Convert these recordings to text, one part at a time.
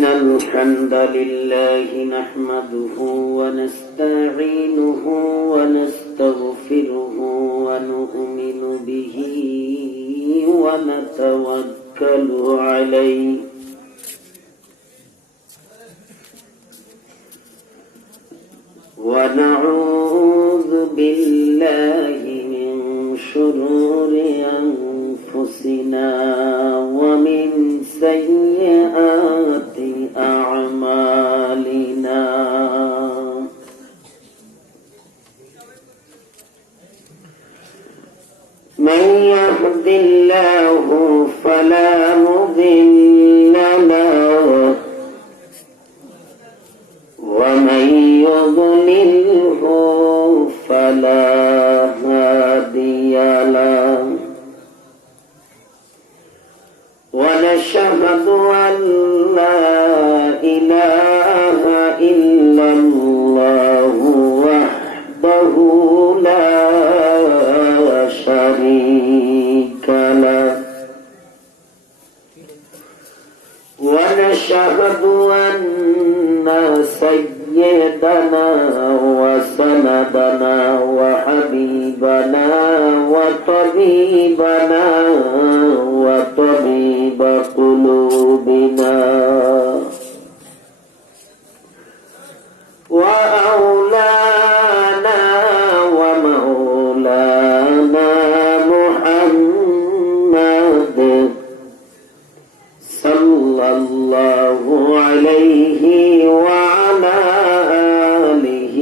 إن الحمد لله نحمده ونستعينه ونستغفره ونؤمن به ونتوكل عليه ونعوذ بالله من شرور أنفسنا ومن سيئات أعمالنا من يهد الله فلا مضل له ومن يضلله فلا هادي له ونشهد أن لا إله إلا الله وحده لا شريك له ونشهد أن سيدنا وسندنا وحبيبنا وطبيبنا وطبيب قلوبنا وأولانا ومولانا محمد صلى الله عليه وعلى آله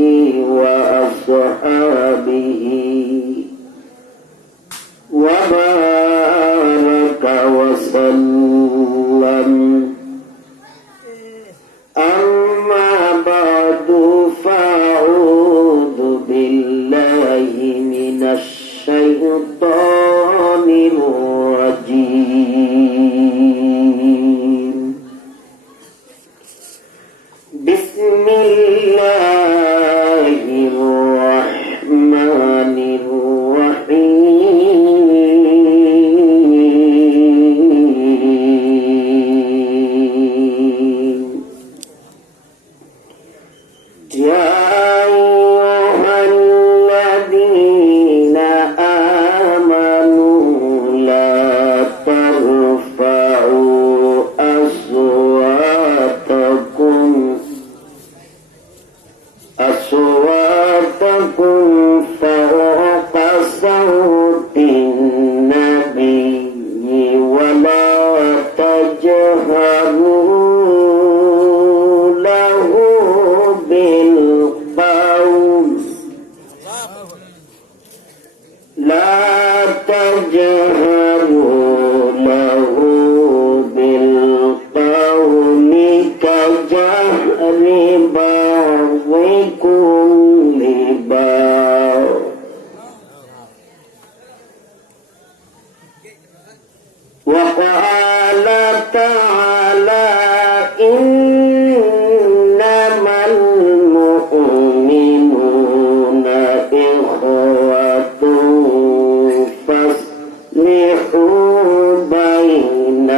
وأصحابه وبارك وسلم أما بعد فأعوذ بالله من الشيطان الرجيم بسم الله الرحمن الرحيم يا أيها الذين آمنوا لا ترفعوا أصواتكم فوق صوت النبي ولا تجهروا له بالقول لا تجهروا له بالقول كجهر بعضكم لبعض وقال تعالى إنما المؤمنون إخوة فاصلحوا بين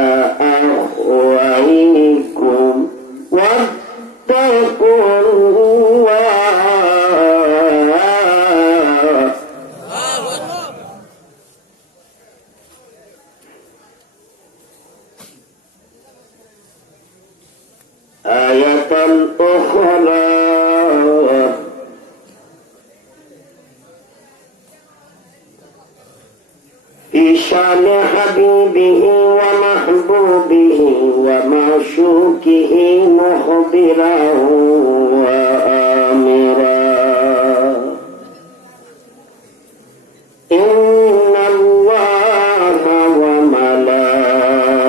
أخويكم واتقوا الله آية أخرى في شأن حبيبه ومحبوبه ومعشوقه مخبرا وآمرا إن الله وملائكته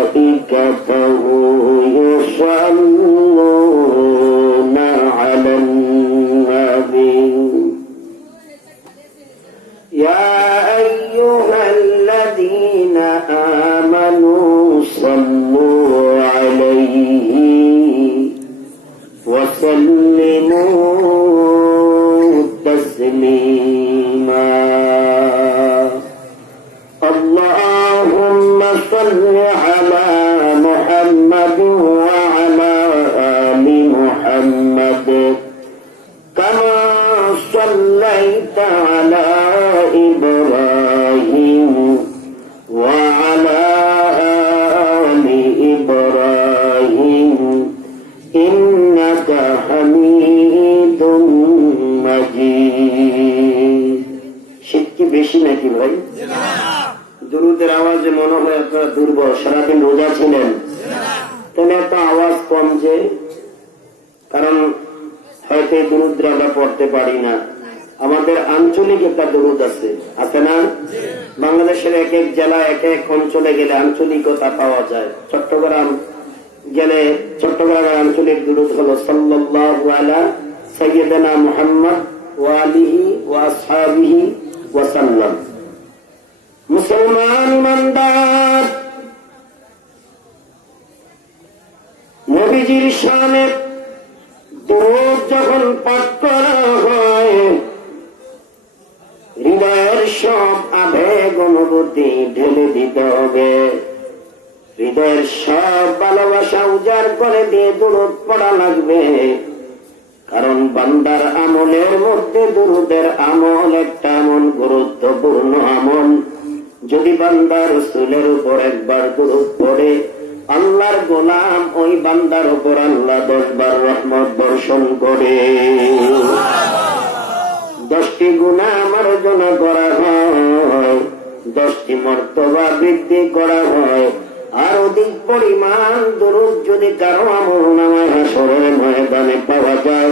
يصلون على النبي يا أيها الذين آمنوا صلوا عليه وسلموا নাকি ভাই? দুরুদের আওয়াজে মনে হয় আপনারা দুর্বল, সারাদিন রোজা ছিলেন, তাহলে এত আওয়াজ কম যে? কারণ হয়তো এই দুরুদরা আমরা পড়তে পারি না। আমাদের আঞ্চলিক একটা দুরুদ আছে, আছে না? বাংলাদেশের এক এক জেলা এক এক অঞ্চলে গেলে আঞ্চলিকতা পাওয়া যায়। চট্টগ্রাম গেলে চট্টগ্রামের আঞ্চলিক দুরুদ হলো সাল্লাল্লাহু আলা সাইয়্যিদিনা মুহাম্মদ ওয়া আলিহি ওয়া আসহাবিহি ওয়া সাল্লাম। মুসলমান ইমানদার, নবীজির শানে দুরূদ যখন পাঠ করা হয়, হৃদয়ের সব আবেগ অনুভূতি ঢেলে দিতে হবে। হৃদয়ের সব ভালোবাসা উজাড় করে দিয়ে দুরূদ পড়া লাগবে। কারণ বান্দার আমলের মধ্যে দুরূদের আমল একটা এমন গুরুত্বপূর্ণ আমল, যদি বান্দা রাসূলের উপর একবার দুরূদ পড়ে, আল্লাহর গোলাম ওই বান্দার উপর আল্লাহ 10 বার রহমত বর্ষণ করে। 10টি গুনাহ মার্জনা করা হয়, 10টি মর্তবা বৃদ্ধি করা হয়। আর অধিক পরিমাণ দুরূদ যদি কারো আমলনামায় হাসরের ময়দানে পাওয়া যায়,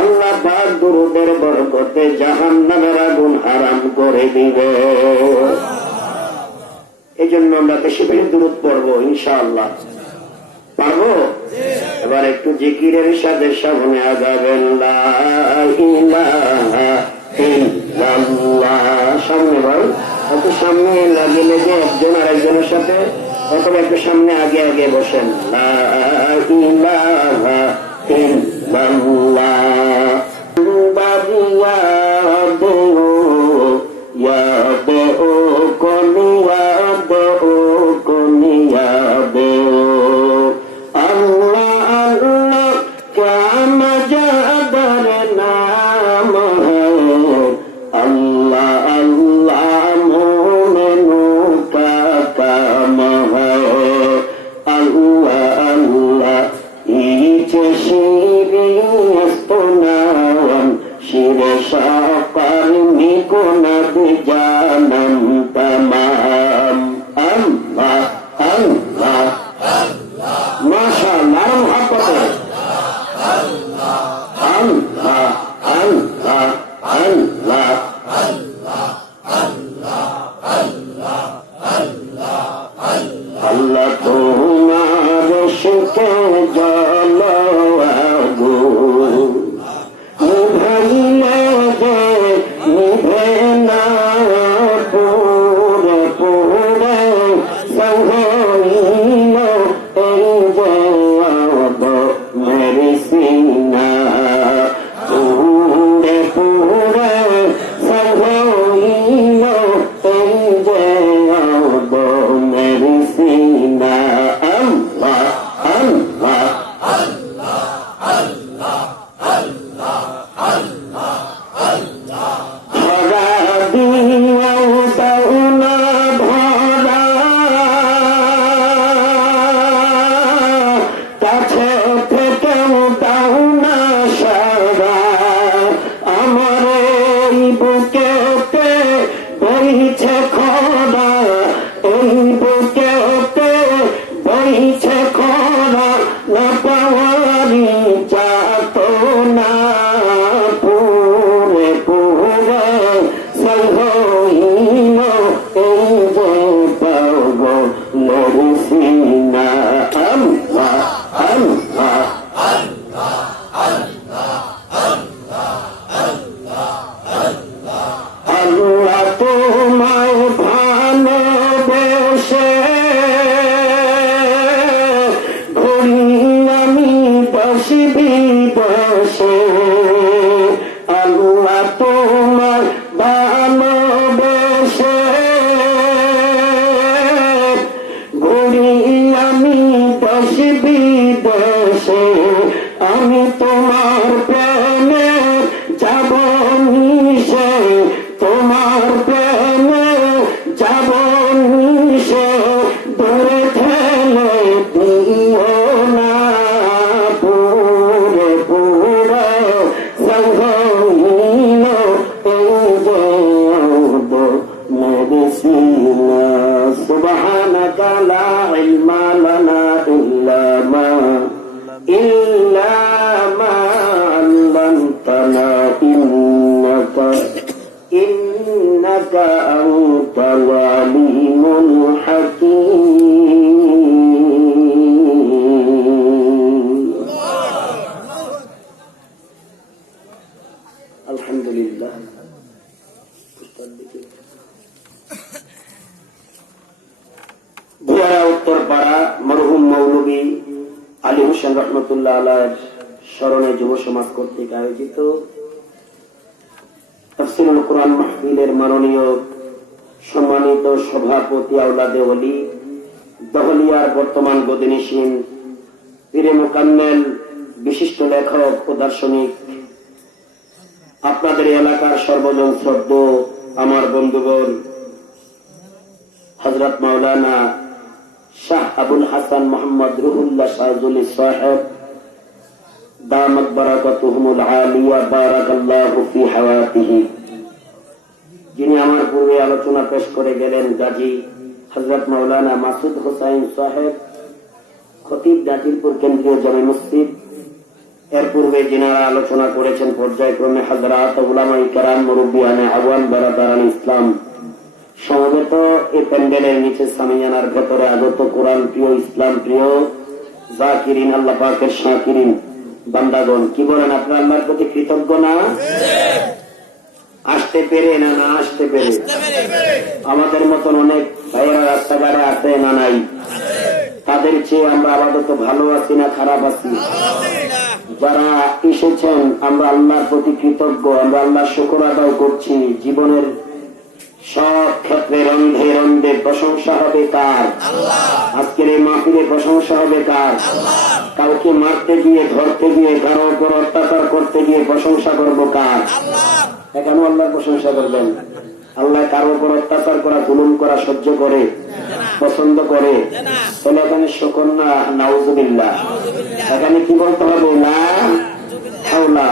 আল্লাহ পাক দুরূদের বরকতে জাহান্নামের আগুন হারাম করে দিবে। এই জন্য আমরা বেশি বেশি দুরূদ পড়বো ইনশাআল্লাহ। পারবো? এবার একটু জিকিরের সাথে সামনে আগাবেন। লা ইলাহা ইল্লাল্লাহ। সামনে ভাই, একটু সামনে লাগে লেগে একজন আরেকজনের সাথে, অথবা একটু সামনে আগে আগে বসেন। লা ইলাহা ইল্লাল্লাহ। আল্লাহ তোমার সুখে জল আগুন নিভাইলে যে নিভে না পুরে পুরে সহইল এই যে আব মেরি সিনা পুরে পুরে সহইল এই যে আব মেরি সিনা। আল্লাহ আল্লাহ আল্লাহ আল্লাহ আল্লাহ আল্লাহ আল্লাহ। ভরা দিও দাওনা ভরা, কাছে থেকেও দাওনা সারা, আমার এই বুকেতে বইছে খরা, এই বুকেতে বইছে খরা, না পাওয়ারি যাতনা পুরে পুরে সহইল এই যে পাব মেরি সিনা। আল্লাহ আল্লাহ আল্লাহ আল্লাহ আল্লাহ আল্লাহ আল্লাহ। আল্লাহ তোমায় ভালোবেসে ঘুরি আমি বসি বিদেশে। আল্লাহ তোমার ভালোবেসে ঘুরি আমি বসি বিদেশে। আমি তোমার প্রেমে যাব মিশে, তোমার প্রেমে যাব মিশে, দূরে ঠেলে দিও না পুরে পুরে সহইল এই যে আব علما إلا ما علمتنا إنك أنت العليم الحكيم. الحمد لله. ভুয়ারা উত্তরপাড়া মরহুম মৌলভী আলী হোসেন রহমতুল্লাহ আলাইহির স্মরণে যুব সমাজ কর্তৃক আয়োজিত তাফসীরুল কোরআন মাহফিলের মাননীয় সম্মানিত সভাপতি আওলাদে ওলি দহলিয়ার বর্তমান গদিনিসীন পীরে মুকাম্মেল বিশিষ্ট লেখক ও দার্শনিক, আপনাদের এলাকার সর্বজন শ্রদ্ধেয় আমার বন্ধুগণ হযরত মাওলানা শাহ আবুল হাসান মোহাম্মদ রুহুল্লাহ শাহজুলি সাহেব দামাত বারাকাতুহুমুল আলিয়া বারাকাল্লাহু ফি হায়াতিহি, যিনি আমার পূর্বে আলোচনা পেশ করে গেলেন গাজী হযরত মাওলানা মাসুদ হোসাইন সাহেব, খতিব নাজিরপুর কেন্দ্রীয় জামে মসজিদ। এর পূর্বে যিনারা আলোচনা করেছেন পর্যায়ক্রমে হযরত উলামায়ে কেরাম, মুরব্বিয়ানে আওয়াম, বারাদারান ইসলাম। সমবেত এই প্যান্ডেলের নিচে সামিয়ানার ভেতরে আগত কোরআন প্রিয়, ইসলাম প্রিয় জাকিরিন, আল্লাহ পাকের শাকিরিন বান্দাগণ, কি বলেন আপনারা আল্লাহর প্রতি কৃতজ্ঞ না? আসতে পেরে না না আসতে পেরে? আমাদের মতন অনেক ভাইয়েরা রাস্তাঘাটে আছে না নাই? তাদের চেয়ে আমরা আপাতত ভালো আছি না খারাপ আছি? যারা এসেছেন আমরা আল্লাহর প্রতি কৃতজ্ঞ, আমরা আল্লাহর শুকর আদায় করছি। জীবনের সব ক্ষেত্রে রন্ধে রন্ধে প্রশংসা হবে কার? আজকের এই মাহফিলে প্রশংসা হবে কার? কাউকে মারতে গিয়ে, ধরতে গিয়ে, কারো উপর অত্যাচার করতে গিয়ে প্রশংসা করবো কার? কেন আল্লাহর প্রশংসা করবেন? আল্লাহ কারো উপর অত্যাচার করা, জুলুম করা সহ্য করে, পছন্দ করে? তাহলে এখানে শুকর না নাউজুবিল্লাহ? এখানে কি বলতে হবে? লা হাওলা।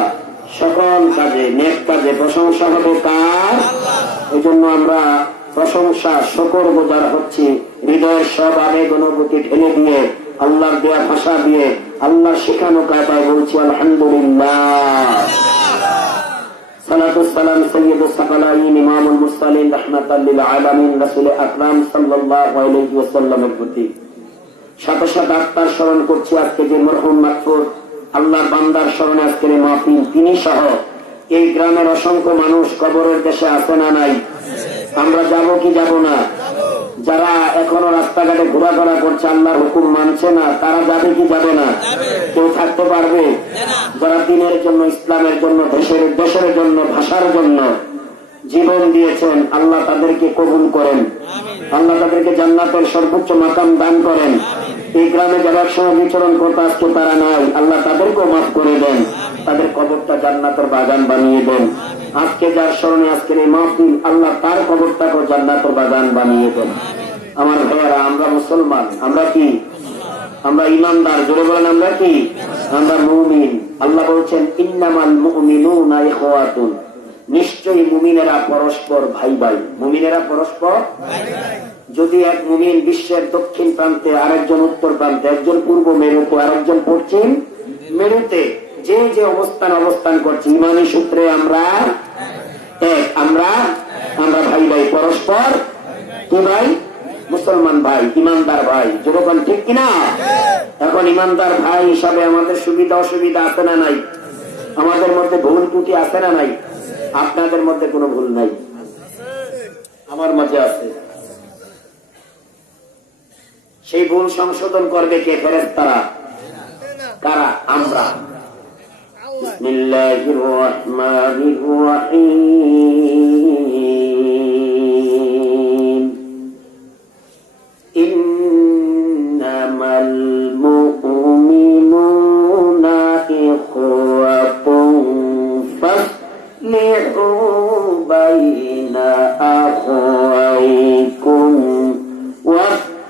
সকল কাজে, নেক কাজে প্রশংসা হবে কার? এই জন্য আমরা প্রশংসা, শুকর বোঝার হচ্ছে হৃদয়ের সব আবেগ অনুভূতি ঢেলে দিয়ে, আল্লাহর দেয়া ভাষা দিয়ে, আল্লাহর শেখানো কায়দায় বলছি আলহামদুলিল্লাহ। সালাতু সালাম সাইয়্যিদুস সাকালাইন ইমামুল মুরসালিন রাহমাতাল লিল আলামিন রাসূল আকরাম সাল্লাল্লাহু আলাইহি ওয়াসাল্লামের প্রতি। সাথে সাথে আত্মার স্মরণ করছি আজকে যে মরহুম মাগফুর আল্লাহর বান্দার স্মরণে আজকের এই মাহফিল, তিনি সহ এই গ্রামের অসংখ্য মানুষ কবরের দেশে আছে না নাই? আমরা যাব কি যাব না? যারা এখনো রাস্তাঘাটে ঘোরাফেরা করছে, আল্লাহর হুকুম মানছে না, তারা যাবে কি যাবে না? কেউ থাকতে পারবে? যারা দিনের জন্য, ইসলামের জন্য, দেশের জন্য, ভাষার জন্য জীবন দিয়েছেন, আল্লাহ তাদেরকে কবুল করেন, আল্লাহ তাদেরকে জান্নাতের সর্বোচ্চ মাকাম দান করেন। এই গ্রামে যারা একসময় বিচরণ করতে আজকে তারা নাই, আল্লাহ তাদেরকেও মাফ করে দেন, তাদের কবরটা জান্নাতের বাগান বানিয়ে দেন। আজকে যার স্মরণে আজকের এই মাহফিল, আল্লাহ তার কবরটাকেও জান্নাতের বাগান বানিয়ে দেন। আমার ভাইয়ারা, আমরা মুসলমান, আমরা কি? আমরা ইমানদার। জোরে বলেন আমরা কি? আমরা মুমিন। আল্লাহ বলছেন ইন্নামাল মুমিনুনা ইখওয়াতুন, নিশ্চয়ই মুমিনেরা পরস্পর ভাই ভাই। মুমিনেরা পরস্পর ভাই ভাই। যদি এক মুমিন বিশ্বের দক্ষিণ প্রান্তে, আরেকজন উত্তর প্রান্তে, একজন পূর্ব মেরুতে, আরেকজন পশ্চিম মেরুতে, যে যে অবস্থান করছে, ইমানি সূত্রে আমরা এক, আমরা ভাই ভাই, পরস্পর কি ভাই? মুসলমান ভাই, ইমানদার ভাই। যেরকম ঠিক কিনা? এখন ইমানদার ভাই হিসাবে আমাদের সুবিধা অসুবিধা আছে না নাই? আমাদের মধ্যে ভুল ত্রুটি আছে না নাই? আপনাদের মধ্যে কোনো ভুল নাই, আমার মাঝে আছে। সেই ভুল সংশোধন করবে কে? ফেরেশতারা। কারা? আমরা। বিসমিল্লাহির রহমানির রহিম। ইন্নামাল মুমিনুনা ইখওয়াতুন ফাসলিহু বাইনা আখাওয়াইকুম ওয়াত্তাকুল্লাহ।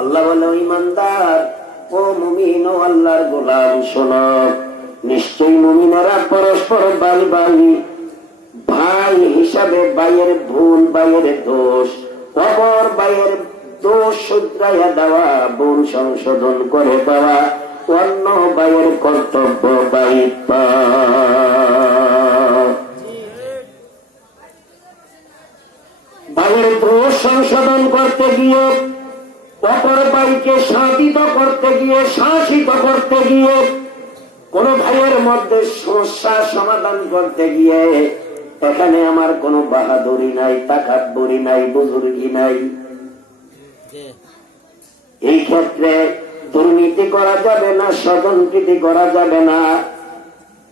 আল্লাহ বলে, ইমানদার ও মুমিন ও আল্লাহর গোলাম, শোনো, নিশ্চয়ই মুমিনেরা পরস্পর ভাই ভাই, ভাই হিসাবে হিসাবে ভাইয়ের ভুল, ভাইয়ের দোষ, অপর ভাইয়ের দোষ শুধরাইয়া দেওয়া, ভুল সংশোধন করে দেওয়া অন্য ভাইয়ের কর্তব্য, দায়িত্ব। ভাইয়ের দোষ সংশোধন করতে গিয়ে, অপর ভাইকে শাসিত করতে গিয়ে, শাসিত করতে গিয়ে, কোন ভাইয়ের মধ্যে সমস্যা সমাধান করতে গিয়ে এখানে আমার কোনো বাহাদুরি নাই, তাকাব্বুরি নাই, বুজুর্গি নাই। এই ক্ষেত্রে দুর্নীতি করা যাবে না, স্বজনপ্রীতি করা যাবে না।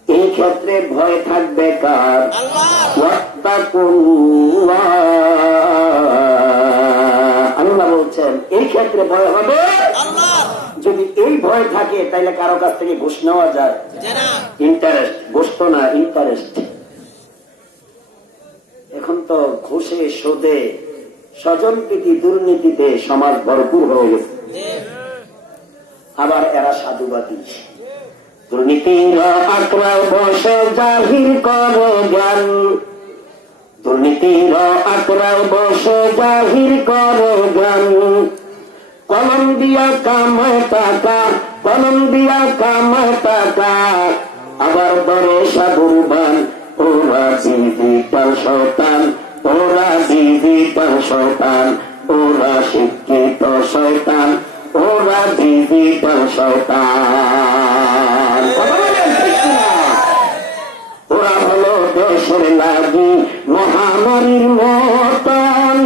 এই ক্ষেত্রে ভয় থাকবে কার? আল্লাহ বলছেন এই ক্ষেত্রে ভয় হবে। যদি এই ভয় থাকে তাহলে কারো কাছ থেকে ঘুষ নেওয়া যায়? ইন্টারেস্ট, ঘুষ তো না, ইন্টারেস্ট। এখন তো ঘুষে, সুদে, স্বজনপ্রীতি, দুর্নীতিতে সমাজ ভরপুর হয়ে গেছে। আবার এরা সাধুবাদী। দুর্নীতির আঁকড়ায় বসে জাহির করে জ্ঞান, দুর্নীতির আঁকড়ায় বসে জাহির করে জ্ঞান। কলম দিয়া কামায় টাকা, কলম দিয়া কামায় টাকা, আবার দরে সাধুর বান। ওরা ডিজিটাল শয়তান, ওরা ডিজিটাল শয়তান, ওরা শিক্ষিত শয়তান, ওরা ডিজিটাল শয়তান। ওরা হলো দেশের লাগি মহামারীর মতন,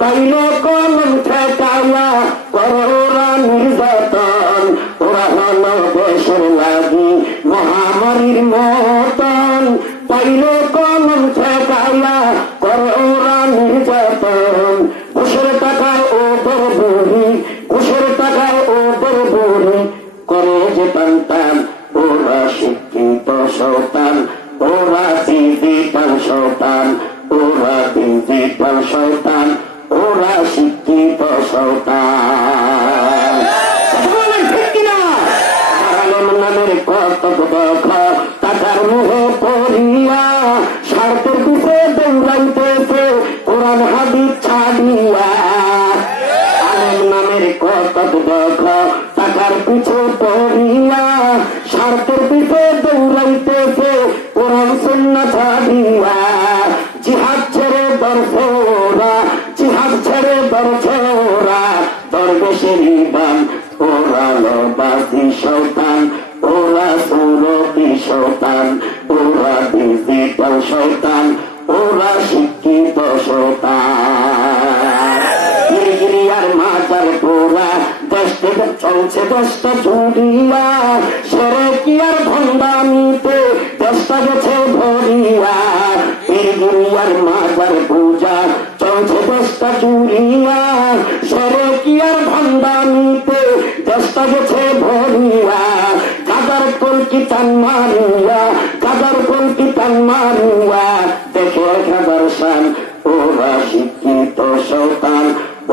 তাইলে কলম ঠেকাইয়া করে ওরা নির্যাতন। ওরা হলো দেশের লাগি মহামারীর মতন, তাইলে কলম ঠেকাইয়া করে ওরা নির্যাতন। ঘুষের টাকায় ওদের বুড়ি, ঘুষের টাকায় ওদের বুড়ি করে যে টান। ওরা শিক্ষিত শয়তান, ওরা ডিজিটাল শয়তান, ওরা ডিজিটাল শয়তান, ওরা শিক্ষিত শয়তান। ঠিক কিনা? নামের কর্তব্য টাকার মুহে পড়িয়া, স্বার্থের পিছে দৌড়াইতেছে কোরআন হাদিস ছাড়িয়া। আলেম নামের কর্তব্য টাকার পিছে পড়িয়া, স্বার্থের পিছে দৌড়াইতেছে কোরআন সুন্নাহ ছাড়িয়া। জিহাদ ছেড়ে দরছে ওরা, জিহাদ ছেড়ে দরছে ওরা, দরবেশের ইমান। ওরা লবাসী শয়তান, ওরা সুরতি শয়তান, ওরা ডিজিটাল শয়তান, ওরা শিক্ষিত শয়তান। গিরিগিরিয়ার মাজার পোড়া, দেশে চলছে দেশটা জুড়িয়া, সেরে কি আর ভণ্ডামিতে দেশটা গেছে ভরিয়া। গিরিগিরিয়ার মাজার পূজা চলছে দেশটা জুড়িয়া, সেরে কি আর ভণ্ডামিতে দেশটা গেছে ভরিয়া। গাদার কলকি টান মারিয়া, গাদার কলকি টান মারিয়া, দেখে গাদার শান। ওরা শিক্ষিত শয়তান,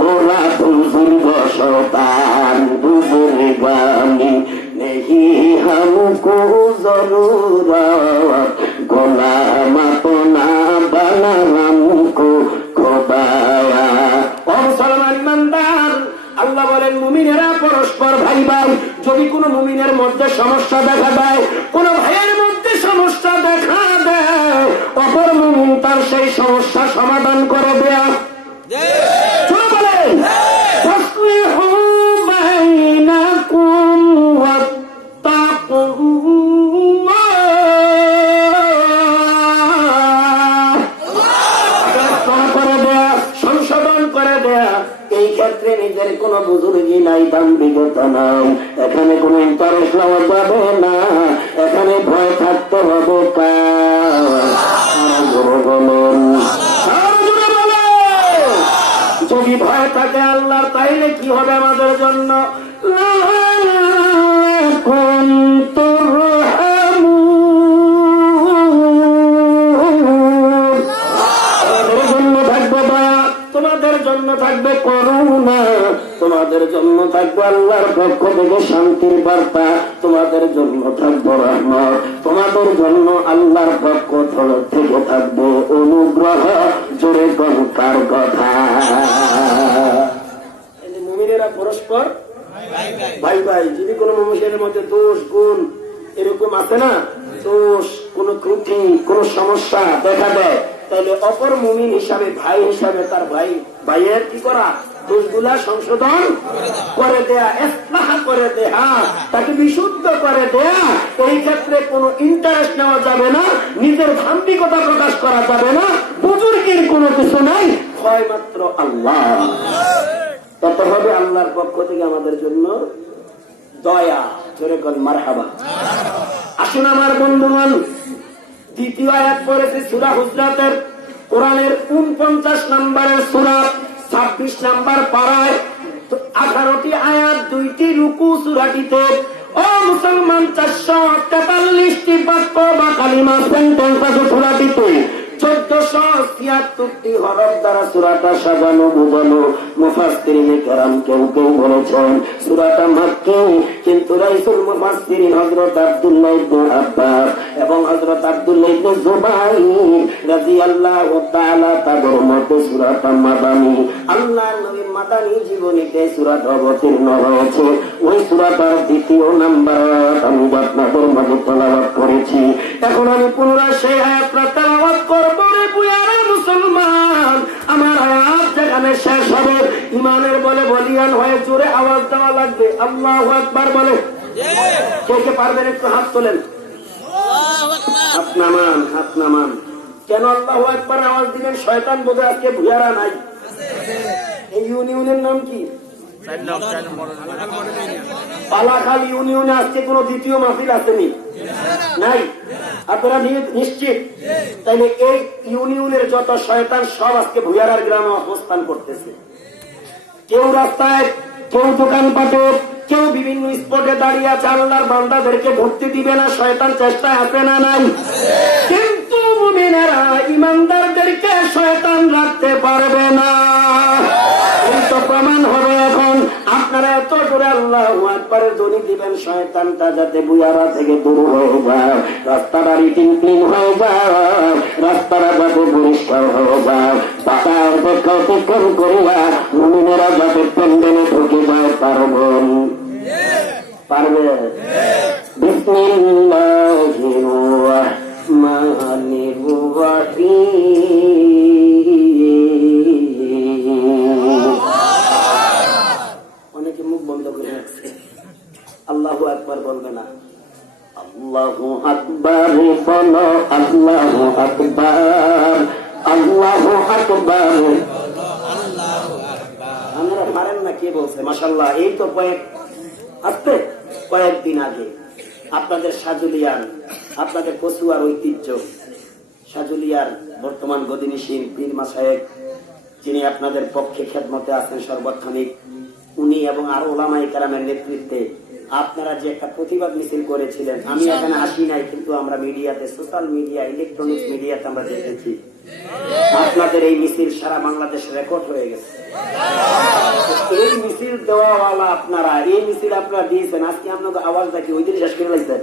ওরা বুজুর্গ শয়তান, বুজুর্গানি নেহি হামকো জরুরত, গোলাম আপনা বানা হামকো খোদায়া। ও মুসলমান ইমানদার, আল্লাহ বলেন মুমিনেরা পরস্পর ভাই ভাই। যদি কোনো মুমিনের মধ্যে সমস্যা দেখা দেয়, কোন ভাইয়ের মধ্যে সমস্যা দেখা দেয়, অপর মুমিন তার সেই সমস্যা সমাধান করে দেয়া। চলো বলেন ফাসলিহু বাইনাকুম ওয়াত্তাকুল্লাহ, করে দেয়া, সংশোধন করে দেয়া। এই ক্ষেত্রে নিজের কোন বুজুর্গি নাই, দাম্ভিকতা নাই, এখানে কোন ইন্টারেস্ট নেওয়া যাবে না। এখানে ভয় থাকতে হবে কার? যদি ভয় থাকে আল্লাহ, তাইলে কি হবে আমাদের জন্য? তোমাদের জন্য থাকবে করুণা, তোমাদের জন্য থাকবে আল্লাহর পক্ষ থেকে শান্তির বার্তা, তোমাদের জন্য থাকবে রহমত, তোমাদের জন্য আল্লাহর পক্ষ থেকে থাকবে অনুগ্রহ। জোরে কোন কার কথা? মুমিনেরা পরস্পর ভাই ভাই। যদি কোন মানুষের মধ্যে দোষ গুণ এরকম আছে না, দোষ কোন ত্রুটি কোন সমস্যা দেখা দেয়, তাহলে অপর মুমিন হিসাবে ভাই হিসাবে তার ভাইয়ের কি করা, দোষগুলা সংশোধন করে দেয়া, ইসলাহ করে দেয়া, তাকে বিশুদ্ধ করে দেয়া। এই ক্ষেত্রে কোনো ইন্টারেস্ট নেওয়া যাবে না, নিজের ভান্তিকতা প্রকাশ করা যাবে না, বুজুর্গের কোনো কিছু নাই, হয় মাত্র আল্লাহ। তত হবে আল্লাহর পক্ষ থেকে আমাদের জন্য দয়া। জোরে কোন মারহাবা। আসুন আমার বন্ধুগণ, দ্বিতীয় আয়াত পড়েছে সূরা হুজরাতের, কোরআনের 49 নম্বরের সূরা, 26 নম্বর পারায় 18টি আয়াত, 2টি রুকু সূরাটিতে। ও মুসলমান, 443টি বাক্য বা কালিমা সেন্টেন্স আছে সূরাটিতে। 1476টি হরফ দ্বারা সূরাটা সাজানো বোঝানো। মুফাসসিরিনে কেরাম কেউ কেউ বলেছেন সূরাটা মাক্কি, কিন্তু রাইসুল মুফাসসিরিন হযরত আব্দুল্লাহ ইবনে আব্বাস এবং হযরত আব্দুল্লাহ ইবনে জুবাইর রাদিয়াল্লাহু তাআলা তাদের মতে সূরাটা মাদানী। আল্লাহর নবীর মাদানী জীবনীতে সূরাটা অবতীর্ণ হয়েছে। ওই সূরাটার 2য় নাম্বার আমি আপনাদের মাঝে তেলাওয়াত করেছি। এখন আমি পুনরায় সেই আয়াতটা তেলাওয়াত করব। মুসলমান, আমার আয়াত যেখানে শেষ হবে ইমানের বলে বলিয়ান হয়ে জোরে আওয়াজ দেওয়া লাগবে। আল্লাহু আকবার বলে। কে কে পারবেন একটু হাত তোলেন। হাত নামান, হাত নামান। কেন আল্লাহু আকবার আওয়াজ দিবেন? শয়তান বোধহয় আজকে ভুয়ারা নাই। এই ইউনিয়নের নাম কি? পালাখাল ইউনিয়নে আজকে কোন দ্বিতীয় মাহফিল আসেনি? নাই? আপনারা নিশ্চিত? তাইলে এই ইউনিয়নের যত শয়তান সব আজকে ভুয়ারার গ্রামে অবস্থান করতেছে। কেউ রাস্তায়, কেউ দোকানপাটে, কেউ বিভিন্ন স্পটে দাঁড়িয়ে আছে। আল্লাহর বান্দাদেরকে ঢুকতে দিবে না, শয়তান চেষ্টায় আছে না নাই? কিন্তু মুমিনেরা ইমানদারদেরকে শয়তান রাখতে পারবে না। এই তো প্রমাণ হবে এখন। আপনারা এত করে আল্লাহু আকবারের ধ্বনি দিবেন, শয়তানটা যাতে বুয়ারা থেকে দূর হয়ে যায়, রাস্তাটা রিটিং ক্লিন হয়ে যায়, রাস্তাটা যাতে পরিষ্কার হয়ে যায়, বাধা অতিক্রম করিয়া মুমিনেরা যাতে প্যান্ডেলে ঢুকে যায় পারবেন। পারবে? বিসমিল্লাহির রাহমানির রাহিম। অনেকে মুখ বন্ধ করে রাখছে, আল্লাহু আকবার বলবে না। আল্লাহু আকবার বলো, আল্লাহু আকবার, আল্লাহু আকবার। আপনারা পারেন না? কে বলছে? মাশাআল্লাহ। এই তো কয়েকদিন আগে আপনাদের সাজুলিয়ার, আপনাদের কচুয়ার ঐতিহ্য সাজুলিয়ার বর্তমান গদিনীশীল পীর মাসায়েক, যিনি আপনাদের পক্ষে খেদমতে আছেন সর্বক্ষণিক, উনি এবং আরো ওলামায়ে কেরামের নেতৃত্বে আপনারা যে একটা প্রতিবাদ মিছিল করেছিলেন, আমি এখানে আসি নাই, কিন্তু আমরা মিডিয়াতে, সোশ্যাল মিডিয়া, ইলেকট্রনিক্স মিডিয়াতে আমরা দেখেছি। আপনাদের এই মিছিল সারা বাংলাদেশ রেকর্ড হয়ে গেছে। এই মিছিল দেওয়াওয়ালা আপনারা, এই মিছিল আপনারা দিয়েছেন। আজকে আপনাকে আওয়াজটা কি ওই দিন শেষ করে লাগছে?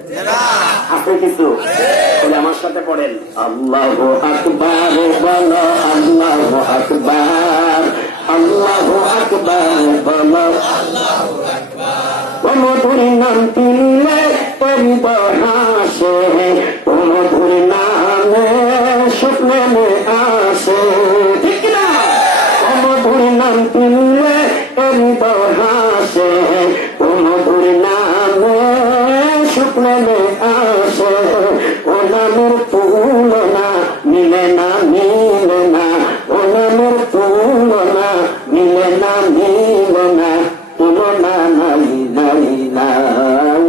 আছে কিছু? আমার সাথে পড়েন, আল্লাহু আকবার বলো, আল্লাহু আকবার, আল্লাহু আকবার বলো, আল্লাহু আকবার। মধুর নাম তিলে হাসে, মধুর নামে স্বপ্নে আসে, ঠিক না? মধুর নাম তিলে হাসে, মধুর নামে স্বপ্নে আসে। ও নামের তুলনা মিলে না, মিলে না, ও নামের তুলনা মিলে না, মিলে না, তুলনা নাই, নাই, নাই,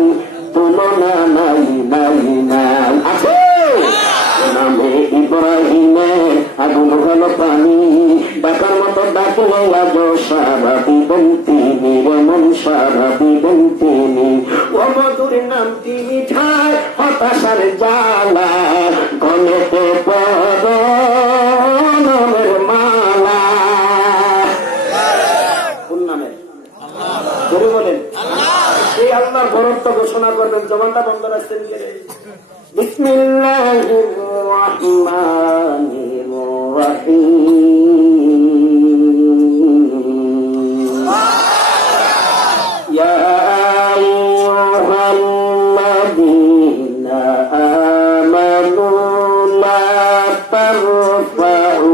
তুলনা নাই, নাই, নাই। আছে নামে ইব্রাহিমে আগুন হলো পানি, ডাকার মতো ডাকলে আজ সারা দিবেন তিনি, এমন সারা দিবেন তিনি। ও মধুর নাম তিনি ঠায় হতাশার জ্বালা, গলেতে পড় নামের মালা। সত্য ঘোষণা করবেন। জবানটা বন্ধ রাখছেন কে? বিসমিল্লাহির রাহমানির রাহিম। ইয়া আইয়ুহাল্লাযীনা আমানু লা তারফাউ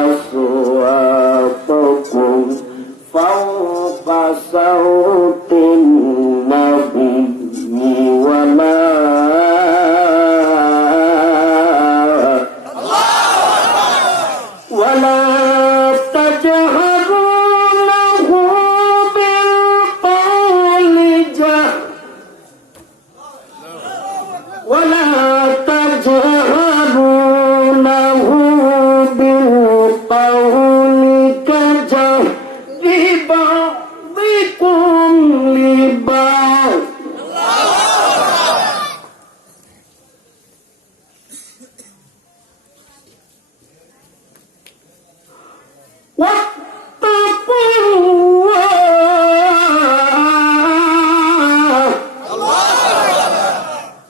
আসওয়াতাকুম ফাওকা সাওতিন নাবিয়্যি ওয়ালা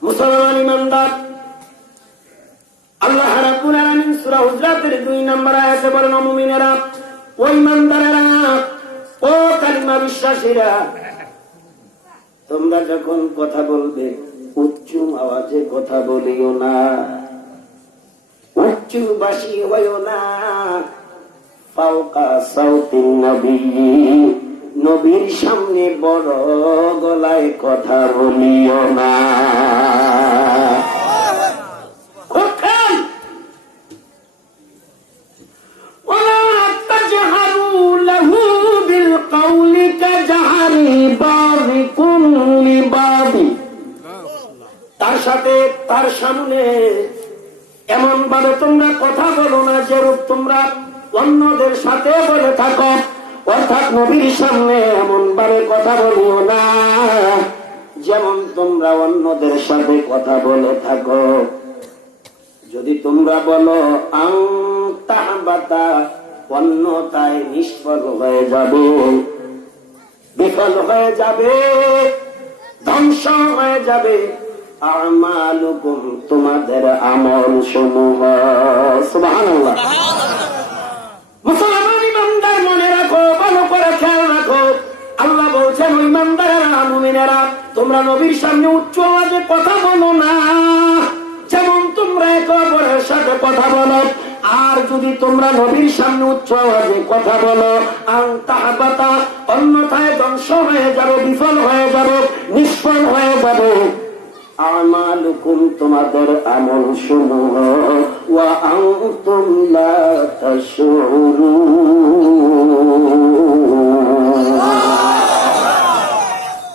মুসলমান ইমানদার, আল্লাহ রাব্বুল আলামিন সূরা হুজরাতের 2 নম্বর আয়াতে বলেন, ও মুমিনেরা, ও ইমানদারেরা, ও কালিমা বিশ্বাসীরা, তোমরা যখন কথা বলবে উচ্চ আওয়াজে কথা বলিও না, উচ্চ বাসি হইও না। ফাওকা সাউতিন নবিয়্যি, নবীর সামনে বড় গলায় কথা বলিও না। তার সাথে তার সামনে এমন ভাবে তোমরা কথা বলো না যেরূপ তোমরা অন্যদের সাথে বলে থাকো, অর্থাৎ নবীর সামনে এমন ভাবে কথা বলিও না যেমন তোমরা অন্যদের সাথে কথা বলে থাকো। যদি তোমরা বলো আনতাহবাতা, অন্যতায় নিষ্ফল হয়ে যাবে, বিফল হয়ে যাবে, ধ্বংস হয়ে যাবে। আমালুকুম, তোমাদের আমল সমূহ। সুবহানাল্লাহ। মুসলমান ইমানদার মনে রাখো, ভালো করে খেয়াল রাখো। আল্লাহ বলছেন, ও ইমানদারেরা, মুমিনেরা, তোমরা নবীর সামনে উচ্চ আওয়াজে কথা বলো না যেমন তোমরা একে অপরের সাথে কথা বলো। আর যদি তোমরা নবীর সামনে উচ্চ আওয়াজে কথা বলো, আনতাহবাতা, অন্যথায় ধ্বংস হয়ে যাবে, বিফল হয়ে যাবে, নিষ্ফল হয়ে যাবে। আমালুকুম, তোমাদের আমল সমূহ। ওয়া আনতুম লা তাশউরুন,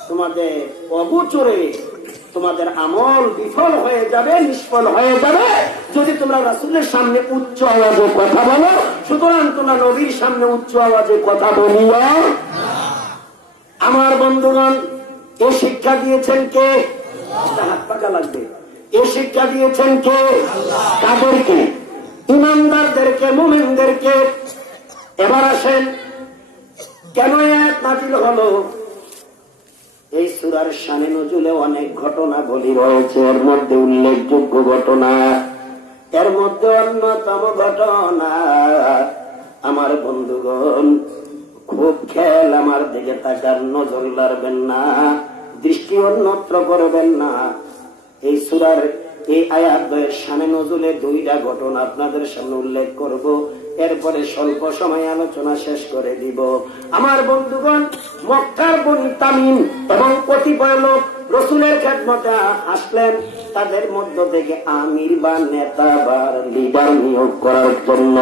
তোমাদের অগোচরে তোমাদের আমল বিফল হয়ে যাবে, নিষ্ফল হয়ে যাবে যদি তোমরা রাসূলের সামনে উচ্চ আওয়াজে কথা বলো। সুতরাং তোমরা নবীর সামনে উচ্চ আওয়াজে কথা বলিও। আমার বন্ধুগণ, এ শিক্ষা দিয়েছেন কে? হাত পাকা লাগবে। এ শিক্ষা দিয়েছেন কে? কাদেরকে? ইমানদারদেরকে, মুমিনদেরকে। এবার আসেন, কেন আয়াত নাযিল হলো? এই সূরার শানে নজুলে অনেক ঘটনা বলি রয়েছে। এর মধ্যে উল্লেখযোগ্য ঘটনা, এর মধ্যে অন্যতম ঘটনা, আমার বন্ধুগণ খুব খেয়াল আমার দিকে তাকার, নজর লাগবেন না, দৃষ্টি অন্যত্র করবেন না। এই সূরার এই আয়াত দ্বয়ের শানে নজুলে 2টা ঘটনা আপনাদের সামনে উল্লেখ করব, এরপরে স্বল্প সময় আলোচনা শেষ করে দিব। আমার বন্ধুগণ, মক্কার বনি তামিম এবং কতিপয় লোক রাসূলের খেদমতে আসলেন। তাদের মধ্য থেকে আমির বা নেতা বা লিডার নিয়োগ করার জন্য।